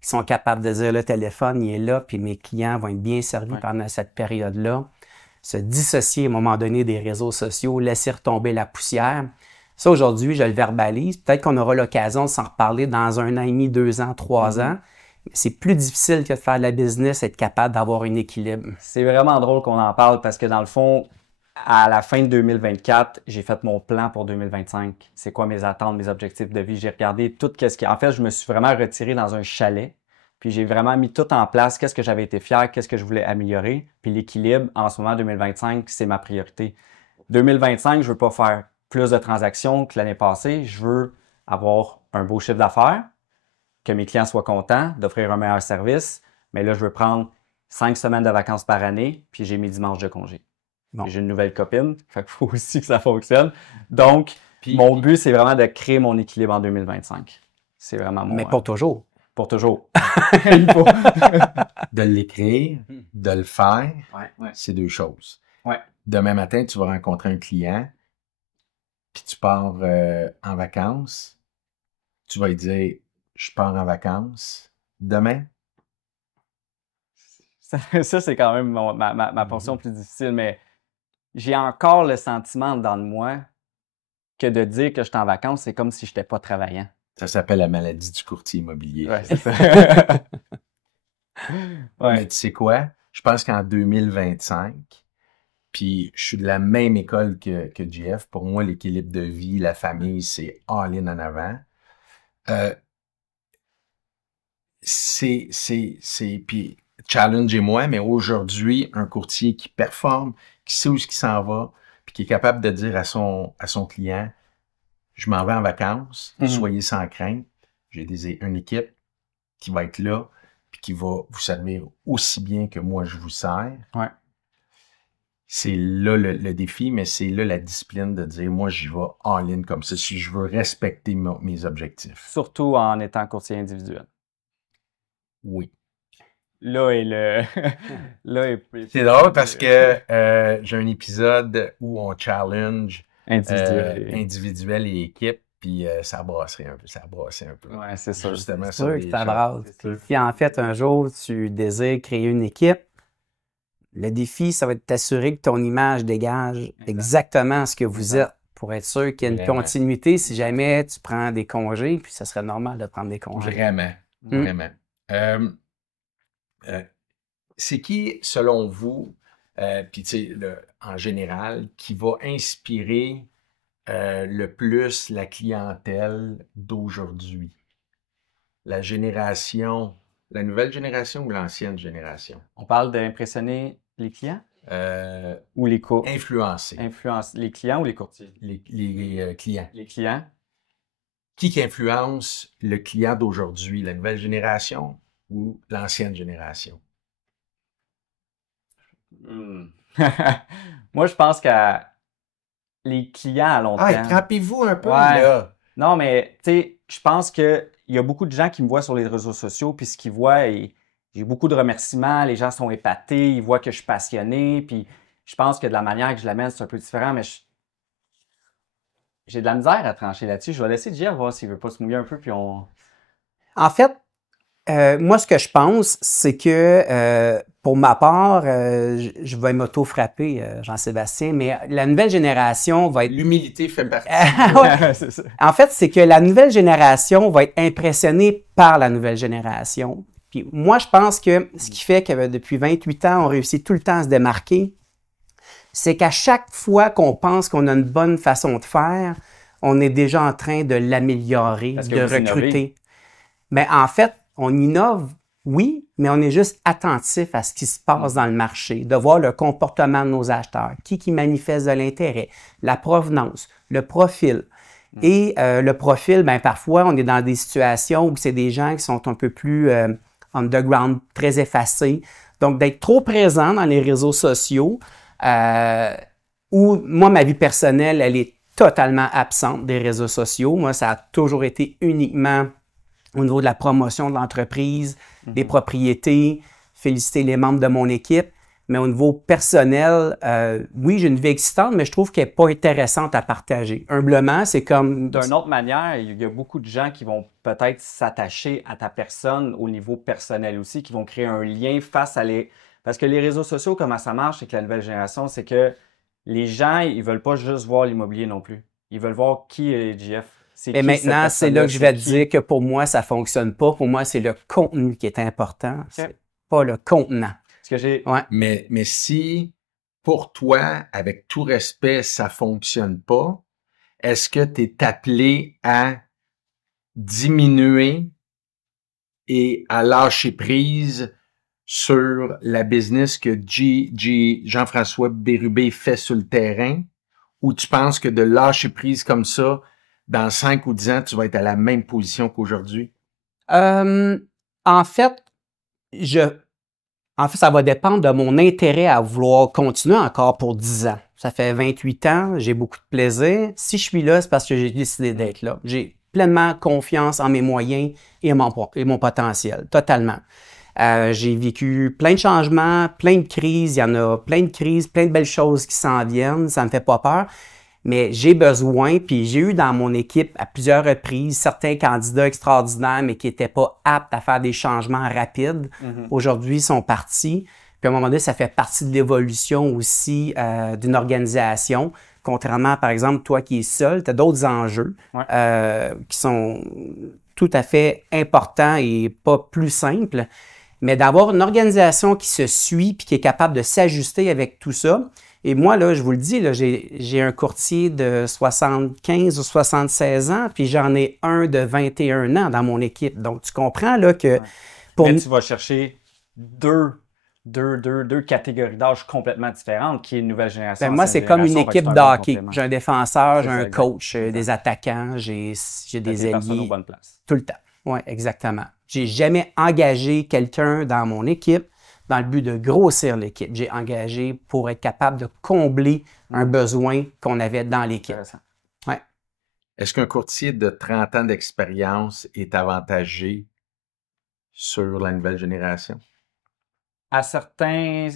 qui sont capables de dire le téléphone, il est là, puis mes clients vont être bien servis pendant cette période-là. Se dissocier à un moment donné des réseaux sociaux, laisser retomber la poussière. Ça, aujourd'hui, je le verbalise. Peut-être qu'on aura l'occasion de s'en reparler dans 1 an et demi, 2 ans, 3 ans. C'est plus difficile que de faire de la business, être capable d'avoir un équilibre. C'est vraiment drôle qu'on en parle parce que dans le fond, à la fin de 2024, j'ai fait mon plan pour 2025. C'est quoi mes attentes, mes objectifs de vie? J'ai regardé tout ce qui... En fait, je me suis vraiment retiré dans un chalet. Puis j'ai vraiment mis tout en place. Qu'est-ce que j'avais été fier? Qu'est-ce que je voulais améliorer? Puis l'équilibre, en ce moment, 2025, c'est ma priorité. 2025, je veux pas faire plus de transactions que l'année passée. Je veux avoir un beau chiffre d'affaires, que mes clients soient contents, d'offrir un meilleur service. Mais là, je veux prendre 5 semaines de vacances par année, puis j'ai mes dimanches de congé. Bon. J'ai une nouvelle copine, fait qu'il faut aussi que ça fonctionne. Donc, mon but, c'est vraiment de créer mon équilibre en 2025. C'est vraiment mon... Mais pour toujours. Pour toujours. Il faut de l'écrire, de le faire, c'est 2 choses. Ouais. Demain matin, tu vas rencontrer un client, puis tu pars en vacances, tu vas lui dire « Je pars en vacances demain ». Ça, c'est quand même ma portion plus difficile, mais j'ai encore le sentiment dans moi que de dire que je suis en vacances, c'est comme si je n'étais pas travaillant. Ça s'appelle la maladie du courtier immobilier. Ouais, c'est ça. Mais tu sais quoi? Je pense qu'en 2025, puis je suis de la même école que JF. Pour moi, l'équilibre de vie, la famille, c'est all-in en avant. Puis challengez-moi, mais aujourd'hui, un courtier qui performe, qui sait où il s'en va, puis qui est capable de dire à son client, je m'en vais en vacances, soyez sans crainte, j'ai une équipe qui va être là, puis qui va vous servir aussi bien que moi je vous sers. Ouais. C'est là le défi, mais c'est là la discipline de dire, moi j'y vais en ligne comme ça, si je veux respecter mes objectifs. Surtout en étant courtier individuel. Oui. Là est le... C'est drôle parce que j'ai un épisode où on challenge individuel et équipe, puis ça brasserait un peu. Oui, c'est sûr. Justement, c'est sûr que ça brasse. Si en fait, un jour, tu désires créer une équipe, le défi, ça va être de t'assurer que ton image dégage exactement ce que vous êtes pour être sûr qu'il y a une continuité si jamais tu prends des congés, puis ça serait normal de prendre des congés. Vraiment. C'est qui, selon vous, puis tu sais, en général, qui va inspirer le plus la clientèle d'aujourd'hui? La nouvelle génération ou l'ancienne génération? On parle d'impressionner les clients? Ou les courtiers? Influencer. Les clients ou les courtiers? Les clients. Les clients. Qui influence le client d'aujourd'hui? La nouvelle génération ou l'ancienne génération? Moi, je pense que les clients à long terme... Crampez-vous un peu, là! Non, mais, tu sais, je pense qu'il y a beaucoup de gens qui me voient sur les réseaux sociaux, puis ce qu'ils voient, j'ai beaucoup de remerciements, les gens sont épatés, ils voient que je suis passionné, puis je pense que de la manière que je l'amène, c'est un peu différent, mais j'ai de la misère à trancher là-dessus. Je vais laisser Jeff voir s'il veut pas se mouiller un peu, puis on... En fait, moi, ce que je pense, c'est que pour ma part, je vais m'auto-frapper, Jean-Sébastien, mais la nouvelle génération va être... L'humilité fait partie. Ouais. C'est ça. En fait, c'est que la nouvelle génération va être impressionnée par la nouvelle génération. Puis moi, je pense que ce qui fait que depuis 28 ans, on réussit tout le temps à se démarquer, c'est qu'à chaque fois qu'on pense qu'on a une bonne façon de faire, on est déjà en train de l'améliorer, de recruter. Mais en fait, on innove, oui, mais on est juste attentif à ce qui se passe dans le marché, de voir le comportement de nos acheteurs, qui manifeste de l'intérêt, la provenance, le profil. Et le profil, ben parfois, on est dans des situations où c'est des gens qui sont un peu plus underground, très effacés. Donc, d'être trop présent dans les réseaux sociaux, où moi, ma vie personnelle, elle est totalement absente des réseaux sociaux. Moi, ça a toujours été uniquement au niveau de la promotion de l'entreprise, des propriétés, féliciter les membres de mon équipe. Mais au niveau personnel, oui, j'ai une vie excitante, mais je trouve qu'elle n'est pas intéressante à partager. Humblement, c'est comme... D'une autre manière, il y a beaucoup de gens qui vont peut-être s'attacher à ta personne au niveau personnel aussi, qui vont créer un lien face à les... Parce que les réseaux sociaux, comment ça marche avec la nouvelle génération, c'est que les gens, ils veulent pas juste voir l'immobilier non plus. Ils veulent voir qui est JF. Et maintenant, c'est là que je vais te dire que pour moi, ça fonctionne pas. Pour moi, c'est le contenu qui est important. C'est pas le contenant. Ouais. Mais si, pour toi, avec tout respect, ça fonctionne pas, est-ce que tu es appelé à diminuer et à lâcher prise sur la business que Jean-François Bérubé fait sur le terrain, ou tu penses que de lâcher prise comme ça, dans 5 ou 10 ans, tu vas être à la même position qu'aujourd'hui? En fait, ça va dépendre de mon intérêt à vouloir continuer encore pour 10 ans. Ça fait 28 ans, j'ai beaucoup de plaisir. Si je suis là, c'est parce que j'ai décidé d'être là. J'ai pleinement confiance en mes moyens et mon potentiel, totalement. J'ai vécu plein de changements, plein de crises. Il y en a plein de crises, plein de belles choses qui s'en viennent. Ça me fait pas peur. Mais j'ai besoin, puis j'ai eu dans mon équipe à plusieurs reprises certains candidats extraordinaires, mais qui n'étaient pas aptes à faire des changements rapides. Aujourd'hui, ils sont partis. Puis à un moment donné, ça fait partie de l'évolution aussi d'une organisation. Contrairement, par exemple, toi qui es seul, tu as d'autres enjeux qui sont tout à fait importants et pas plus simples. Mais d'avoir une organisation qui se suit puis qui est capable de s'ajuster avec tout ça. Et moi, là, je vous le dis, là, j'ai un courtier de 75 ou 76 ans, puis j'en ai un de 21 ans dans mon équipe. Donc, tu comprends là que... Mais tu vas chercher deux catégories d'âge complètement différentes, qui est une nouvelle génération. Ben moi, c'est comme une équipe d'hockey. J'ai un défenseur, j'ai un coach, des attaquants, j'ai des ailiers. Aux bonnes places. Tout le temps. Oui, exactement. J'ai jamais engagé quelqu'un dans mon équipe dans le but de grossir l'équipe. J'ai engagé pour être capable de combler un besoin qu'on avait dans l'équipe. Ouais. Est-ce qu'un courtier de 30 ans d'expérience est avantagé sur la nouvelle génération? À certains...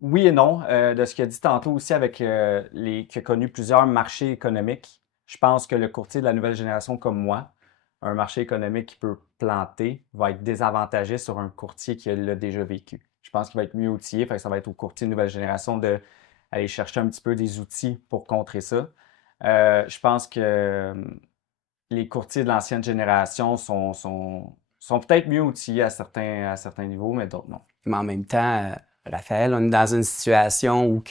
Oui et non. De ce qu'il a dit tantôt aussi avec qui a connu plusieurs marchés économiques, je pense que le courtier de la nouvelle génération comme moi, un marché économique qui peut planter, va être désavantagé sur un courtier qui l'a déjà vécu. Je pense qu'il va être mieux outillé, ça va être au courtier de nouvelle génération d'aller chercher un petit peu des outils pour contrer ça. Je pense que les courtiers de l'ancienne génération sont peut-être mieux outillés à certains niveaux, mais d'autres non. Mais en même temps, Raphaël, on est dans une situation où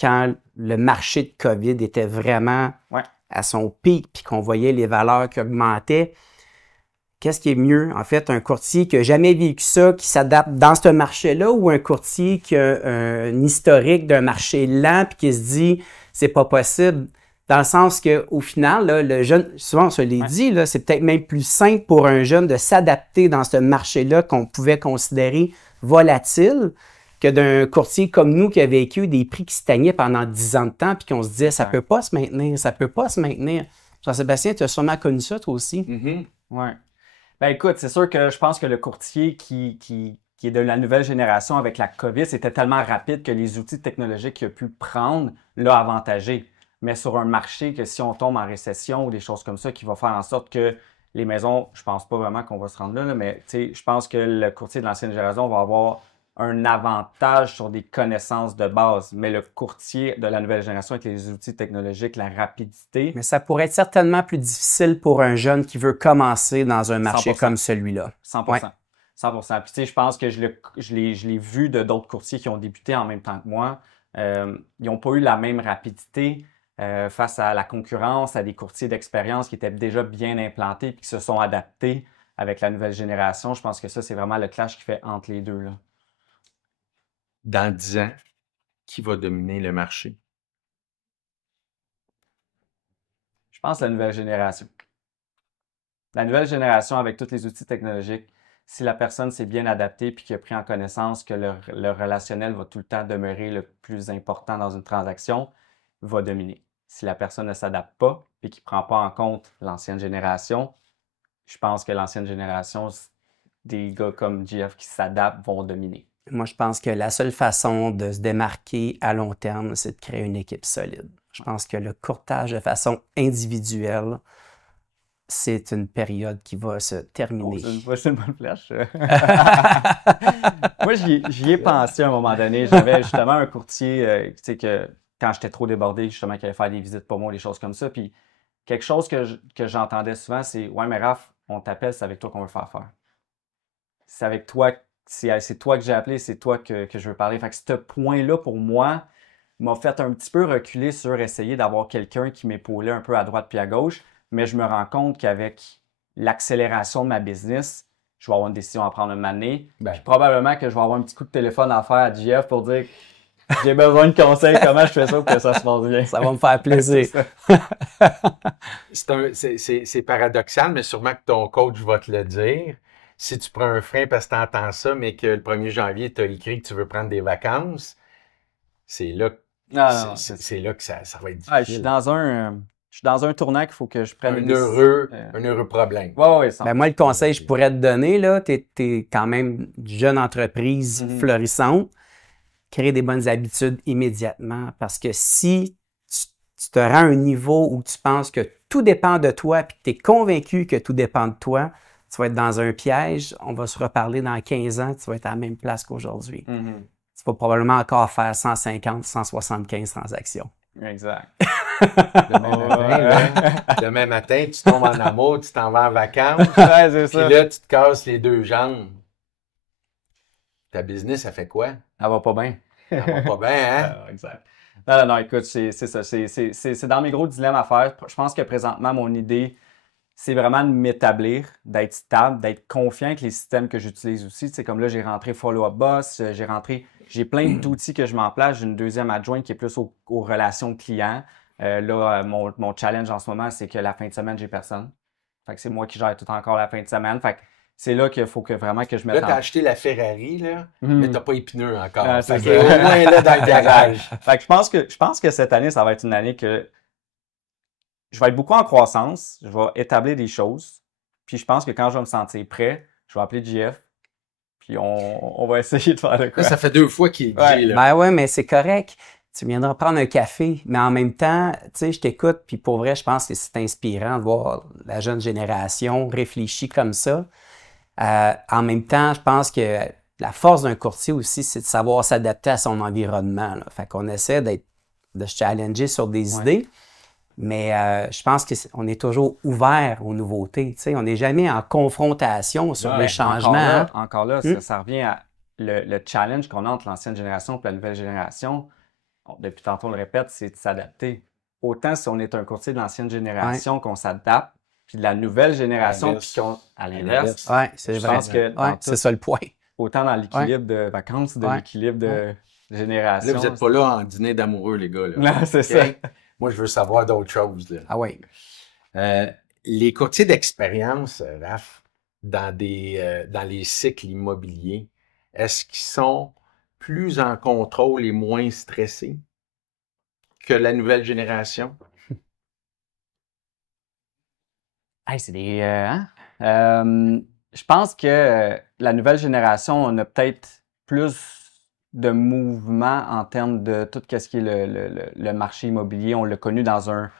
quand le marché de COVID était vraiment à son pic, puis qu'on voyait les valeurs qui augmentaient, qu'est-ce qui est mieux? En fait, un courtier qui n'a jamais vécu ça, qui s'adapte dans ce marché-là, ou un courtier qui a un historique d'un marché lent puis qui se dit c'est pas possible. Dans le sens qu'au final, là, le jeune, souvent on se l'est dit, là, c'est peut-être même plus simple pour un jeune de s'adapter dans ce marché-là qu'on pouvait considérer volatile que d'un courtier comme nous qui a vécu des prix qui stagnaient pendant 10 ans de temps puis qu'on se disait ça peut pas se maintenir, ça peut pas se maintenir. Jean-Sébastien, tu as sûrement connu ça toi aussi. Oui. Ben écoute, c'est sûr que je pense que le courtier qui est de la nouvelle génération avec la COVID, c'était tellement rapide que les outils technologiques qu'il a pu prendre l'a avantagé. Mais sur un marché que si on tombe en récession ou des choses comme ça, qui va faire en sorte que les maisons, je pense pas vraiment qu'on va se rendre là, mais je pense que le courtier de l'ancienne génération va avoir un avantage sur des connaissances de base. Mais le courtier de la nouvelle génération avec les outils technologiques, la rapidité... Mais ça pourrait être certainement plus difficile pour un jeune qui veut commencer dans un marché 100%. Comme celui-là. 100%. Ouais. 100%. Puis je pense que je l'ai vu de d'autres courtiers qui ont débuté en même temps que moi. Ils n'ont pas eu la même rapidité face à la concurrence, à des courtiers d'expérience qui étaient déjà bien implantés et qui se sont adaptés avec la nouvelle génération. Je pense que ça, c'est vraiment le clash qui fait entre les deux, là. Dans 10 ans, qui va dominer le marché? Je pense la nouvelle génération. La nouvelle génération avec tous les outils technologiques. Si la personne s'est bien adaptée puis qui a pris en connaissance que le relationnel va tout le temps demeurer le plus important dans une transaction, va dominer. Si la personne ne s'adapte pas et qui ne prend pas en compte l'ancienne génération, je pense que l'ancienne génération, des gars comme GF qui s'adaptent vont dominer. Moi, je pense que la seule façon de se démarquer à long terme, c'est de créer une équipe solide. Je pense que le courtage de façon individuelle, c'est une période qui va se terminer. C'est une bonne flèche. Moi, j'y ai pensé à un moment donné. J'avais justement un courtier, tu sais, que quand j'étais trop débordé, justement, qui allait faire des visites pour moi, des choses comme ça. Puis quelque chose que j'entendais souvent, c'est « Ouais, mais Raph, on t'appelle, c'est avec toi qu'on veut faire affaire. C'est avec toi, c'est toi que j'ai appelé, c'est toi que je veux parler. » Fait que ce point-là, pour moi, m'a fait un petit peu reculer sur essayer d'avoir quelqu'un qui m'épaulait un peu à droite puis à gauche. Mais je me rends compte qu'avec l'accélération de ma business, je vais avoir une décision à prendre une année. Puis probablement que je vais avoir un petit coup de téléphone à faire à JF pour dire j'ai besoin de conseils, comment je fais ça pour que ça se passe bien. Ça va me faire plaisir. C'est paradoxal, mais sûrement que ton coach va te le dire. Si tu prends un frein parce que tu entends ça, mais que le 1er janvier, tu as écrit que tu veux prendre des vacances, c'est là, c'est là que ça va être difficile. Ouais, je suis dans un tournant qu'il faut que je prenne un heureux problème. Ouais, moi, le conseil que je pourrais te donner, là, tu es quand même une jeune entreprise florissante. Créer des bonnes habitudes immédiatement. Parce que si tu te rends à un niveau où tu penses que tout dépend de toi puis que tu es convaincu que tout dépend de toi, tu vas être dans un piège. On va se reparler dans 15 ans, tu vas être à la même place qu'aujourd'hui. Tu vas probablement encore faire 150, 175 transactions. Exact. Demain matin, tu tombes en amour, tu t'en vas en vacances. Ouais, c'est ça. Puis là, tu te casses les 2 jambes. Ta business, ça fait quoi? Elle va pas bien. Elle va pas bien, hein? Exact. Non, écoute, c'est ça. C'est dans mes gros dilemmes à faire. Je pense que présentement, mon idée, c'est vraiment de m'établir, d'être stable, d'être confiant avec les systèmes que j'utilise aussi. Tu sais, comme là, j'ai rentré Follow-up Boss, j'ai plein d'outils que je mets en place. J'ai une deuxième adjointe qui est plus aux relations clients. Mon challenge en ce moment, c'est que la fin de semaine, j'ai personne. Fait que c'est moi qui gère tout encore la fin de semaine. Fait que c'est là qu'il faut vraiment que je mette là, tu as acheté la Ferrari, là, mais tu n'as pas les pneus encore. C'est au moins là dans le garage. Fait que je pense que cette année, ça va être une année que je vais être beaucoup en croissance. Je vais établir des choses. Puis je pense que quand je vais me sentir prêt, je vais appeler JF. Puis on va essayer de faire de quoi. Là, ça fait 2 fois qu'il dit, là. Ben ouais, mais c'est correct. Tu viendras prendre un café, mais en même temps, tu sais, je t'écoute, puis pour vrai, je pense que c'est inspirant de voir la jeune génération réfléchir comme ça. En même temps, je pense que la force d'un courtier aussi, c'est de savoir s'adapter à son environnement, là. Fait qu'on essaie de se challenger sur des idées, mais je pense qu'on est toujours ouvert aux nouveautés. Tu sais, on n'est jamais en confrontation sur les changements. Encore là, ça revient à le challenge qu'on a entre l'ancienne génération et la nouvelle génération. Depuis tantôt, on le répète, c'est de s'adapter. Autant si on est un courtier de l'ancienne génération qu'on s'adapte, puis de la nouvelle génération, puis à l'inverse. Oui, c'est vrai. C'est ça le point. Autant dans l'équilibre de vacances, de l'équilibre de génération. Là, vous n'êtes pas là en dîner d'amoureux, les gars. Là. Non, c'est ça. Moi, je veux savoir d'autres choses. Là. Ah oui. Les courtiers d'expérience, Raph, dans les cycles immobiliers, est-ce qu'ils sont plus en contrôle et moins stressés que la nouvelle génération? Hey, c'est des... je pense que la nouvelle génération, on a peut-être plus de mouvement en termes de tout ce qui est le marché immobilier. On l'a connu dans un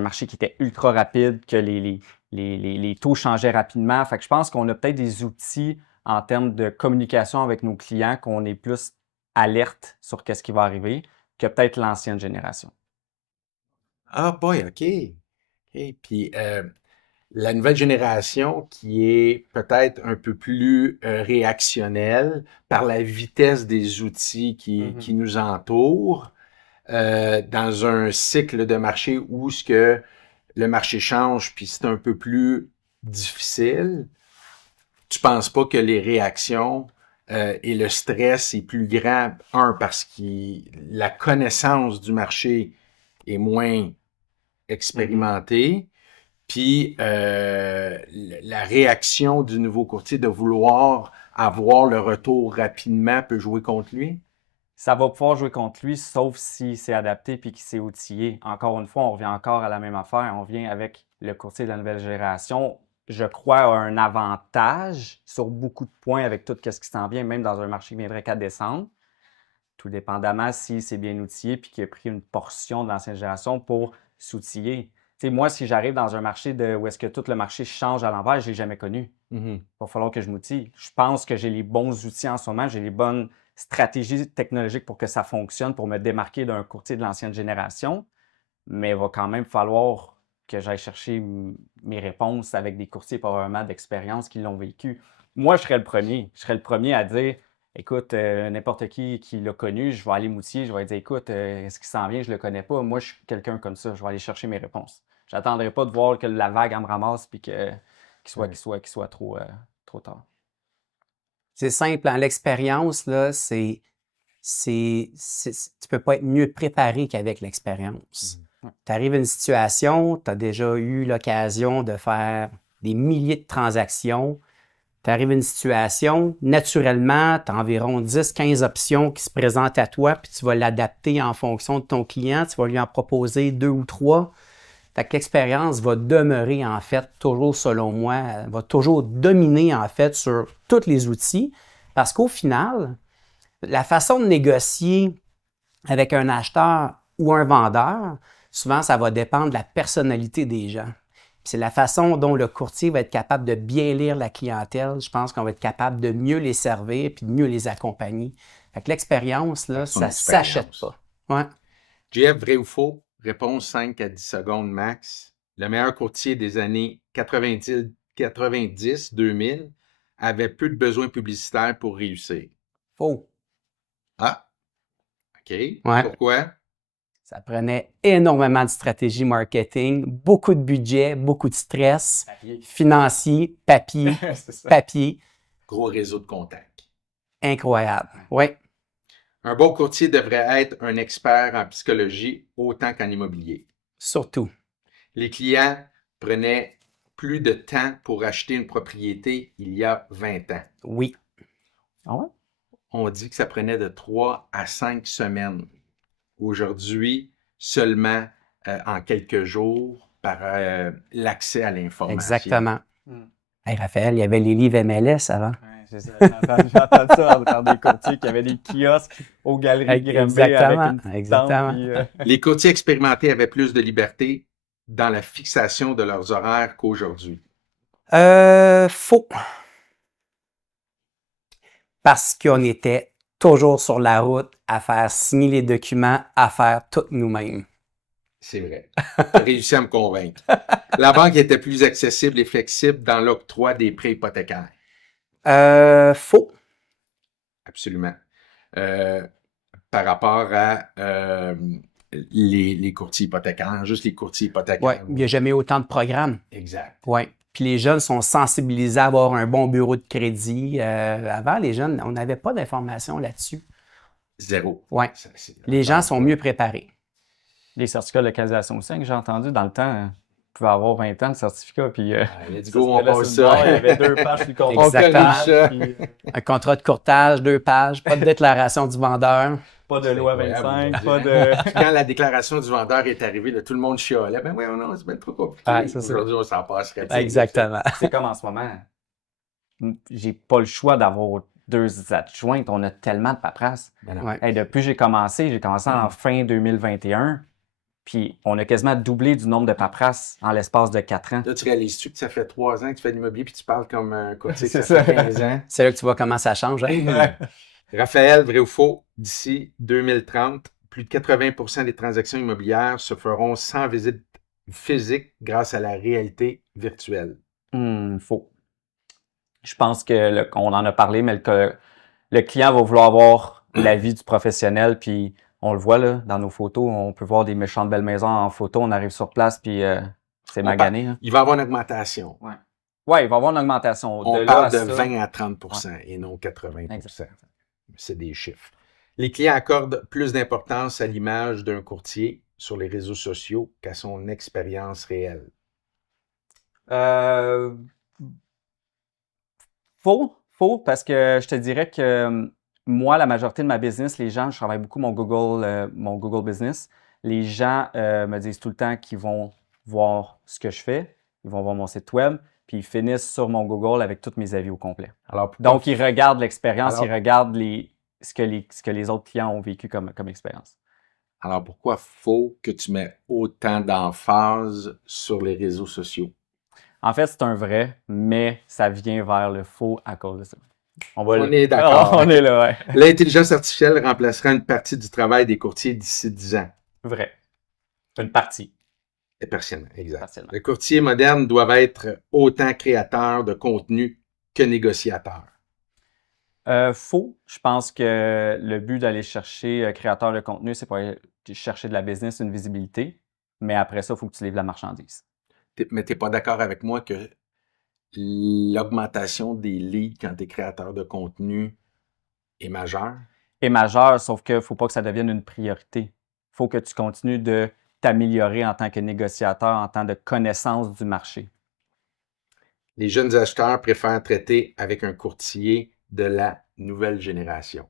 marché qui était ultra rapide, que les taux changeaient rapidement. Fait que je pense qu'on a peut-être des outils en termes de communication avec nos clients qu'on est plus alerte sur ce qui va arriver que peut-être l'ancienne génération. Ah boy, OK. Puis la nouvelle génération qui est peut-être un peu plus réactionnelle par la vitesse des outils qui nous entourent, dans un cycle de marché où le marché change puis c'est un peu plus difficile, tu penses pas que les réactions et le stress est plus grand, parce que la connaissance du marché est moins expérimentée, Puis la réaction du nouveau courtier de vouloir avoir le retour rapidement peut jouer contre lui? Ça va pouvoir jouer contre lui, sauf s'il s'est adapté puis qu'il s'est outillé. Encore une fois, on revient encore à la même affaire. On vient avec le courtier de la nouvelle génération, je crois, a un avantage sur beaucoup de points avec tout ce qui s'en vient, même dans un marché qui viendrait qu'à descendre. Tout dépendamment s'il s'est bien outillé puis qu'il a pris une portion de l'ancienne génération pour s'outiller. Tu sais, moi, si j'arrive dans un marché où est-ce que tout le marché change à l'envers, je ne l'ai jamais connu. Il va falloir que je m'outille. Je pense que j'ai les bons outils en ce moment, j'ai les bonnes stratégies technologiques pour que ça fonctionne, pour me démarquer d'un courtier de l'ancienne génération. Mais il va quand même falloir que j'aille chercher mes réponses avec des courtiers probablement d'expérience qui l'ont vécu. Moi, je serais le premier. Je serais le premier à dire, écoute, n'importe qui l'a connu, je vais aller m'outiller, je vais dire, écoute, est-ce qu'il s'en vient, je ne le connais pas. Moi, je suis quelqu'un comme ça, je vais aller chercher mes réponses. Je n'attendrai pas de voir que la vague elle me ramasse et qu'il soit trop tard. C'est simple, l'expérience, là, tu peux pas être mieux préparé qu'avec l'expérience. Tu arrives à une situation, tu as déjà eu l'occasion de faire des milliers de transactions. Tu arrives à une situation, naturellement, tu as environ 10-15 options qui se présentent à toi, puis tu vas l'adapter en fonction de ton client. Tu vas lui en proposer 2 ou 3. Fait que l'expérience va demeurer, en fait, toujours, selon moi, va toujours dominer, en fait, sur tous les outils. Parce qu'au final, la façon de négocier avec un acheteur ou un vendeur, souvent, ça va dépendre de la personnalité des gens. Puis c'est la façon dont le courtier va être capable de bien lire la clientèle. Je pense qu'on va être capable de mieux les servir puis de mieux les accompagner. Fait que l'expérience, là, ça ne s'achète pas. Ouais. JF, vrai ou faux? Réponse 5 à 10 secondes max. Le meilleur courtier des années 90-2000 avait peu de besoins publicitaires pour réussir. Faux. Ah, OK. Ouais. Pourquoi? Ça prenait énormément de stratégie marketing, beaucoup de budget, beaucoup de stress, financier, papier. Gros réseau de contacts. Incroyable. Oui. Un bon courtier devrait être un expert en psychologie autant qu'en immobilier. Surtout. Les clients prenaient plus de temps pour acheter une propriété il y a 20 ans. Oui. Ah ouais? On dit que ça prenait de 3 à 5 semaines. Aujourd'hui, seulement en quelques jours par l'accès à l'information. Exactement. Hey, Raphaël, il y avait les livres MLS avant. Oui, c'est ça. J'ai entendu ça dans des courtiers qui avaient des kiosques aux galeries Grimby avec une petite tente, puis, Les courtiers expérimentés avaient plus de liberté dans la fixation de leurs horaires qu'aujourd'hui. Faux. Parce qu'on était toujours sur la route à faire signer les documents, à faire tout nous-mêmes. C'est vrai. Tu as réussi à me convaincre. La banque était plus accessible et flexible dans l'octroi des prêts hypothécaires. Faux. Absolument. Par rapport à les courtiers hypothécaires, juste les courtiers hypothécaires. Oui, il n'y a jamais eu autant de programmes. Exact. Oui. Puis les jeunes sont sensibilisés à avoir un bon bureau de crédit. Avant, les jeunes, on n'avait pas d'informations là-dessus. Zéro. Oui. Les gens sont mieux préparés. Les certificats de localisation aussi, que j'ai entendu dans le temps, pouvait avoir 20 ans de certificat. Puis, let's go, on passe ça. Il y avait 2 pages sur le contrat. Exactement. Un contrat de courtage, 2 pages, pas de déclaration du vendeur. Pas de loi 25, pas de... Quand la déclaration du vendeur est arrivée, là, tout le monde chialait. Ben oui, non, c'est bien trop compliqué. Aujourd'hui, on s'en passerait. Exactement. C'est comme en ce moment. J'ai pas le choix d'avoir 2 adjointes. On a tellement de paperasse. Ouais. Depuis que j'ai commencé en fin 2021. Puis on a quasiment doublé du nombre de paperasses en l'espace de 4 ans. Là, tu réalises-tu que ça fait 3 ans que tu fais de l'immobilier puis tu parles comme un courtier que ça fait 15 ans? C'est là que tu vois comment ça change. Hein? Raphaël, vrai ou faux, d'ici 2030, plus de 80% des transactions immobilières se feront sans visite physique grâce à la réalité virtuelle. Faux. Je pense qu'on en a parlé, mais le client va vouloir avoir l'avis du professionnel, puis on le voit là, dans nos photos, on peut voir des méchantes belles maisons en photo, on arrive sur place, puis c'est magané. Hein. Il va y avoir une augmentation. Oui, il va y avoir une augmentation. On parle de 20 à 30% et non 80%. Exactement. C'est des chiffres. Les clients accordent plus d'importance à l'image d'un courtier sur les réseaux sociaux qu'à son expérience réelle. Faux, parce que je te dirais que moi, la majorité de ma business, les gens, je travaille beaucoup mon Google Business. Les gens me disent tout le temps qu'ils vont voir ce que je fais, ils vont voir mon site web, puis ils finissent sur mon Google avec tous mes avis au complet. Alors, donc, ils regardent l'expérience, ils regardent ce que les autres clients ont vécu comme expérience. Alors, pourquoi faut que tu mets autant d'emphase sur les réseaux sociaux? En fait, c'est un vrai, mais ça vient vers le faux à cause de ça. On est d'accord. On est là, ouais. L'intelligence artificielle remplacera une partie du travail des courtiers d'ici 10 ans. Vrai. Une partie. Et partiellement, exact. Partiellement. Les courtiers modernes doivent être autant créateurs de contenu que négociateurs. Faux. Je pense que le but d'aller chercher créateur de contenu, c'est pour aller chercher de la business, une visibilité. Mais après ça, il faut que tu livres la marchandise. Mais tu n'es pas d'accord avec moi que l'augmentation des leads quand tu es créateur de contenu est majeure? Est majeure, sauf qu'il ne faut pas que ça devienne une priorité. Il faut que tu continues de t'améliorer en tant que négociateur, en tant que connaissance du marché. Les jeunes acheteurs préfèrent traiter avec un courtier de la nouvelle génération.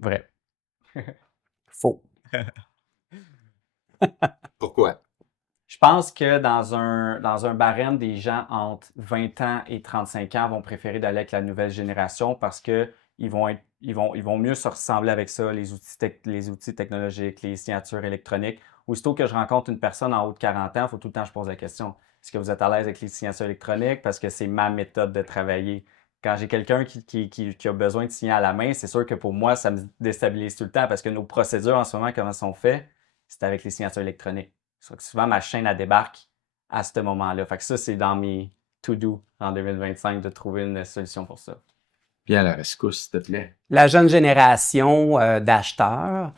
Vrai. Faux. Pourquoi? Je pense que dans un barème, des gens entre 20 ans et 35 ans vont préférer d'aller avec la nouvelle génération parce qu'ils vont mieux se ressembler avec ça, les outils technologiques, les signatures électroniques. Aussitôt que je rencontre une personne en haut de 40 ans, il faut tout le temps que je pose la question. Est-ce que vous êtes à l'aise avec les signatures électroniques? Parce que c'est ma méthode de travailler. Quand j'ai quelqu'un qui a besoin de signer à la main, c'est sûr que pour moi, ça me déstabilise tout le temps parce que nos procédures en ce moment, comment sont faites, c'est avec les signatures électroniques. Souvent, ma chaîne, elle débarque à ce moment-là. Fait que ça, c'est dans mes to-do en 2025 de trouver une solution pour ça. Viens à la rescousse, s'il te plaît. La jeune génération d'acheteurs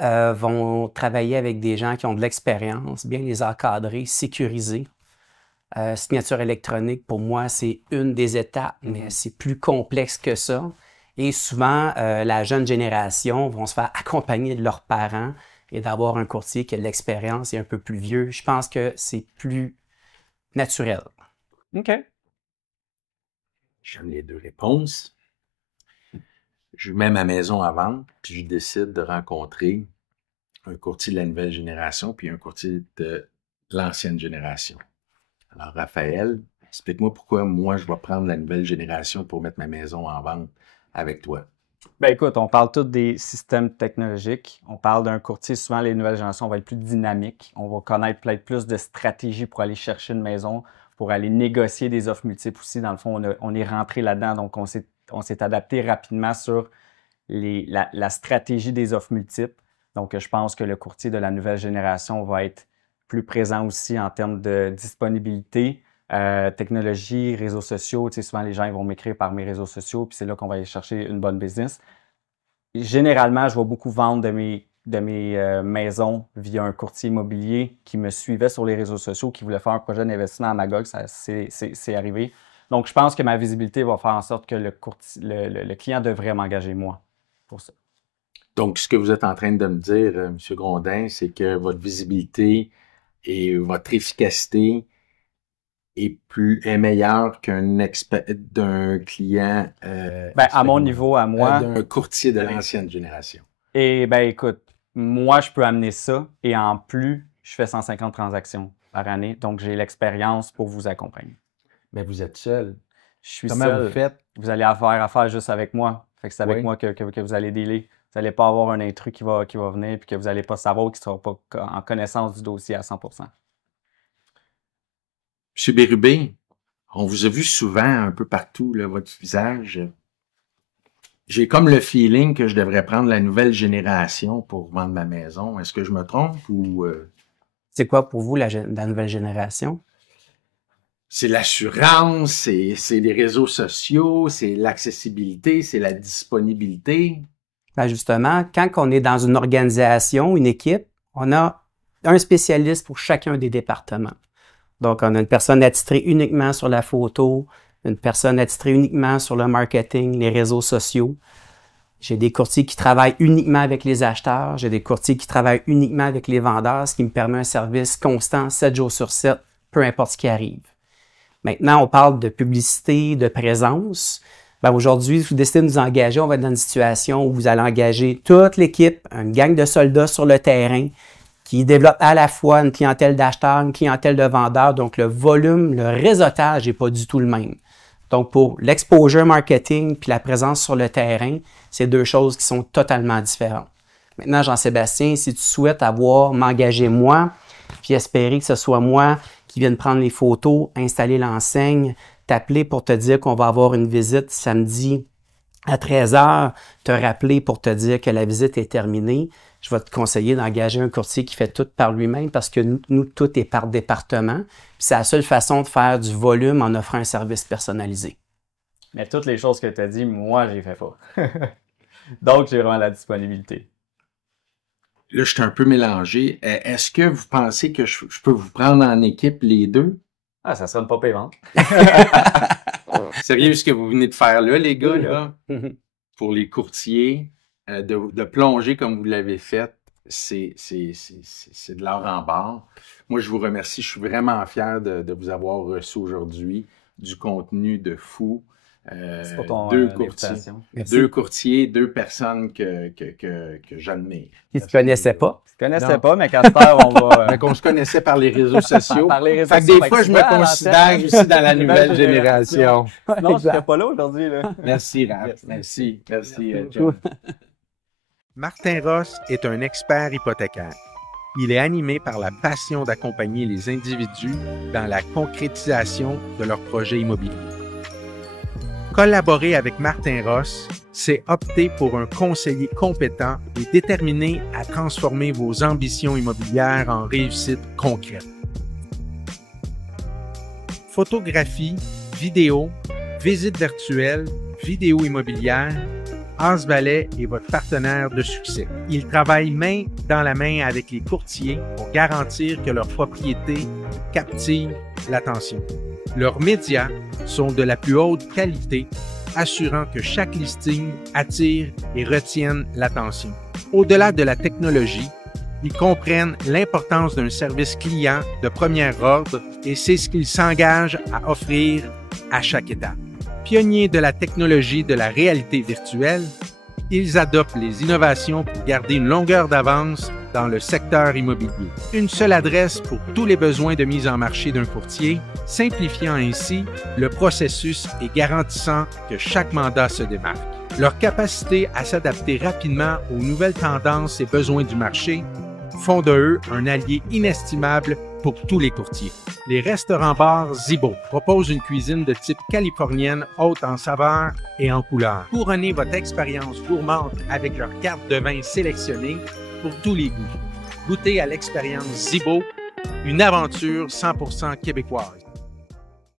vont travailler avec des gens qui ont de l'expérience, bien les encadrer, sécuriser. Signature électronique, pour moi, c'est une des étapes, mais c'est plus complexe que ça. Et souvent, la jeune génération vont se faire accompagner de leurs parents et d'avoir un courtier qui a de l'expérience et un peu plus vieux. Je pense que c'est plus naturel. OK. J'aime les deux réponses. Je mets ma maison à vendre, puis je décide de rencontrer un courtier de la nouvelle génération puis un courtier de l'ancienne génération. Alors, Raphaël, explique-moi pourquoi moi, je vais prendre la nouvelle génération pour mettre ma maison en vente avec toi. Ben écoute, on parle tous des systèmes technologiques. On parle d'un courtier, souvent les nouvelles générations vont être plus dynamiques. On va connaître peut-être plus de stratégies pour aller chercher une maison, pour aller négocier des offres multiples aussi. Dans le fond, on est rentré là-dedans, donc on s'est adapté rapidement sur la stratégie des offres multiples. Donc, je pense que le courtier de la nouvelle génération va être plus présent aussi en termes de disponibilité, technologie, réseaux sociaux. Tu sais, souvent, les gens ils vont m'écrire par mes réseaux sociaux, puis c'est là qu'on va aller chercher une bonne business. Généralement, je vais beaucoup vendre de mes maisons via un courtier immobilier qui me suivait sur les réseaux sociaux, qui voulait faire un projet d'investissement à Magog. C'est arrivé. Donc, je pense que ma visibilité va faire en sorte que le client devrait m'engager moi pour ça. Donc, ce que vous êtes en train de me dire, M. Grondin, c'est que votre visibilité et votre efficacité est meilleure d'un client à mon niveau, à moi. D'un courtier de l'ancienne génération. Et écoute, moi, je peux amener ça et en plus, je fais 150 transactions par année. Donc, j'ai l'expérience pour vous accompagner. Mais vous êtes seul. Je suis Comment seul. Vous faites? Vous allez avoir affaire juste avec moi. Fait que c'est avec moi que vous allez dealer. Vous n'allez pas avoir un intrus qui va venir et que vous n'allez pas savoir ou qui ne sera pas en connaissance du dossier à 100%. M. Bérubé, on vous a vu souvent un peu partout, là, votre visage. J'ai comme le feeling que je devrais prendre la nouvelle génération pour vendre ma maison. Est-ce que je me trompe ou... C'est quoi pour vous la nouvelle génération? C'est l'assurance, c'est les réseaux sociaux, c'est l'accessibilité, c'est la disponibilité. Ben justement, quand on est dans une organisation, une équipe, on a un spécialiste pour chacun des départements. Donc, on a une personne attitrée uniquement sur la photo, une personne attitrée uniquement sur le marketing, les réseaux sociaux. J'ai des courtiers qui travaillent uniquement avec les acheteurs. J'ai des courtiers qui travaillent uniquement avec les vendeurs, ce qui me permet un service constant, 7 jours sur 7, peu importe ce qui arrive. Maintenant, on parle de publicité, de présence. Ben aujourd'hui, si vous décidez de nous engager, on va être dans une situation où vous allez engager toute l'équipe, une gang de soldats sur le terrain qui développe à la fois une clientèle d'acheteurs, une clientèle de vendeurs. Donc, le volume, le réseautage n'est pas du tout le même. Donc, pour l'exposure marketing puis la présence sur le terrain, c'est deux choses qui sont totalement différentes. Maintenant, Jean-Sébastien, si tu souhaites m'engager moi, puis espérer que ce soit moi qui vienne prendre les photos, installer l'enseigne, t'appeler pour te dire qu'on va avoir une visite samedi à 13h, te rappeler pour te dire que la visite est terminée, je vais te conseiller d'engager un courtier qui fait tout par lui-même parce que nous, tout est par département. Puis c'est la seule façon de faire du volume en offrant un service personnalisé. Mais toutes les choses que tu as dit, moi, je les fais pas. Donc, j'ai vraiment la disponibilité. Là, je suis un peu mélangé. Est-ce que vous pensez que je peux vous prendre en équipe les deux? Ah, ça serait une pas payante. Sérieux, ce que vous venez de faire là, les gars, là, pour les courtiers, de plonger comme vous l'avez fait, c'est de l'or en barre. Moi, je vous remercie. Je suis vraiment fier de vous avoir reçu aujourd'hui. Du contenu de fou. C'est pour ton deux courtiers, deux personnes que j'admire. Qui ne se connaissaient pas. Ils se connaissaient pas, mais Casper, on va... Mais qu'on se connaissait par les réseaux sociaux. Par les réseaux fait que des fois, je me considère aussi dans la nouvelle génération. Non, je ne serais pas là aujourd'hui. Là. Merci, Raph. Merci, John. Martin Ross est un expert hypothécaire. Il est animé par la passion d'accompagner les individus dans la concrétisation de leurs projets immobiliers. Collaborer avec Martin Ross, c'est opter pour un conseiller compétent et déterminé à transformer vos ambitions immobilières en réussite concrète. Photographie, vidéo, visite virtuelle, vidéo immobilière, As Valet est votre partenaire de succès. Il travaille main dans la main avec les courtiers pour garantir que leur propriété captive l'attention. Leurs médias sont de la plus haute qualité, assurant que chaque listing attire et retienne l'attention. Au-delà de la technologie, ils comprennent l'importance d'un service client de premier ordre et c'est ce qu'ils s'engagent à offrir à chaque étape. Pionniers de la technologie de la réalité virtuelle, ils adoptent les innovations pour garder une longueur d'avance dans le secteur immobilier. Une seule adresse pour tous les besoins de mise en marché d'un courtier, simplifiant ainsi le processus et garantissant que chaque mandat se démarque. Leur capacité à s'adapter rapidement aux nouvelles tendances et besoins du marché font de eux un allié inestimable pour tous les courtiers. Les restaurants-bars Zibo proposent une cuisine de type californienne haute en saveurs et en couleurs. Couronnez votre expérience gourmande avec leur carte de vin sélectionnée pour tous les goûts. Goûtez à l'expérience Zibo, une aventure 100% québécoise.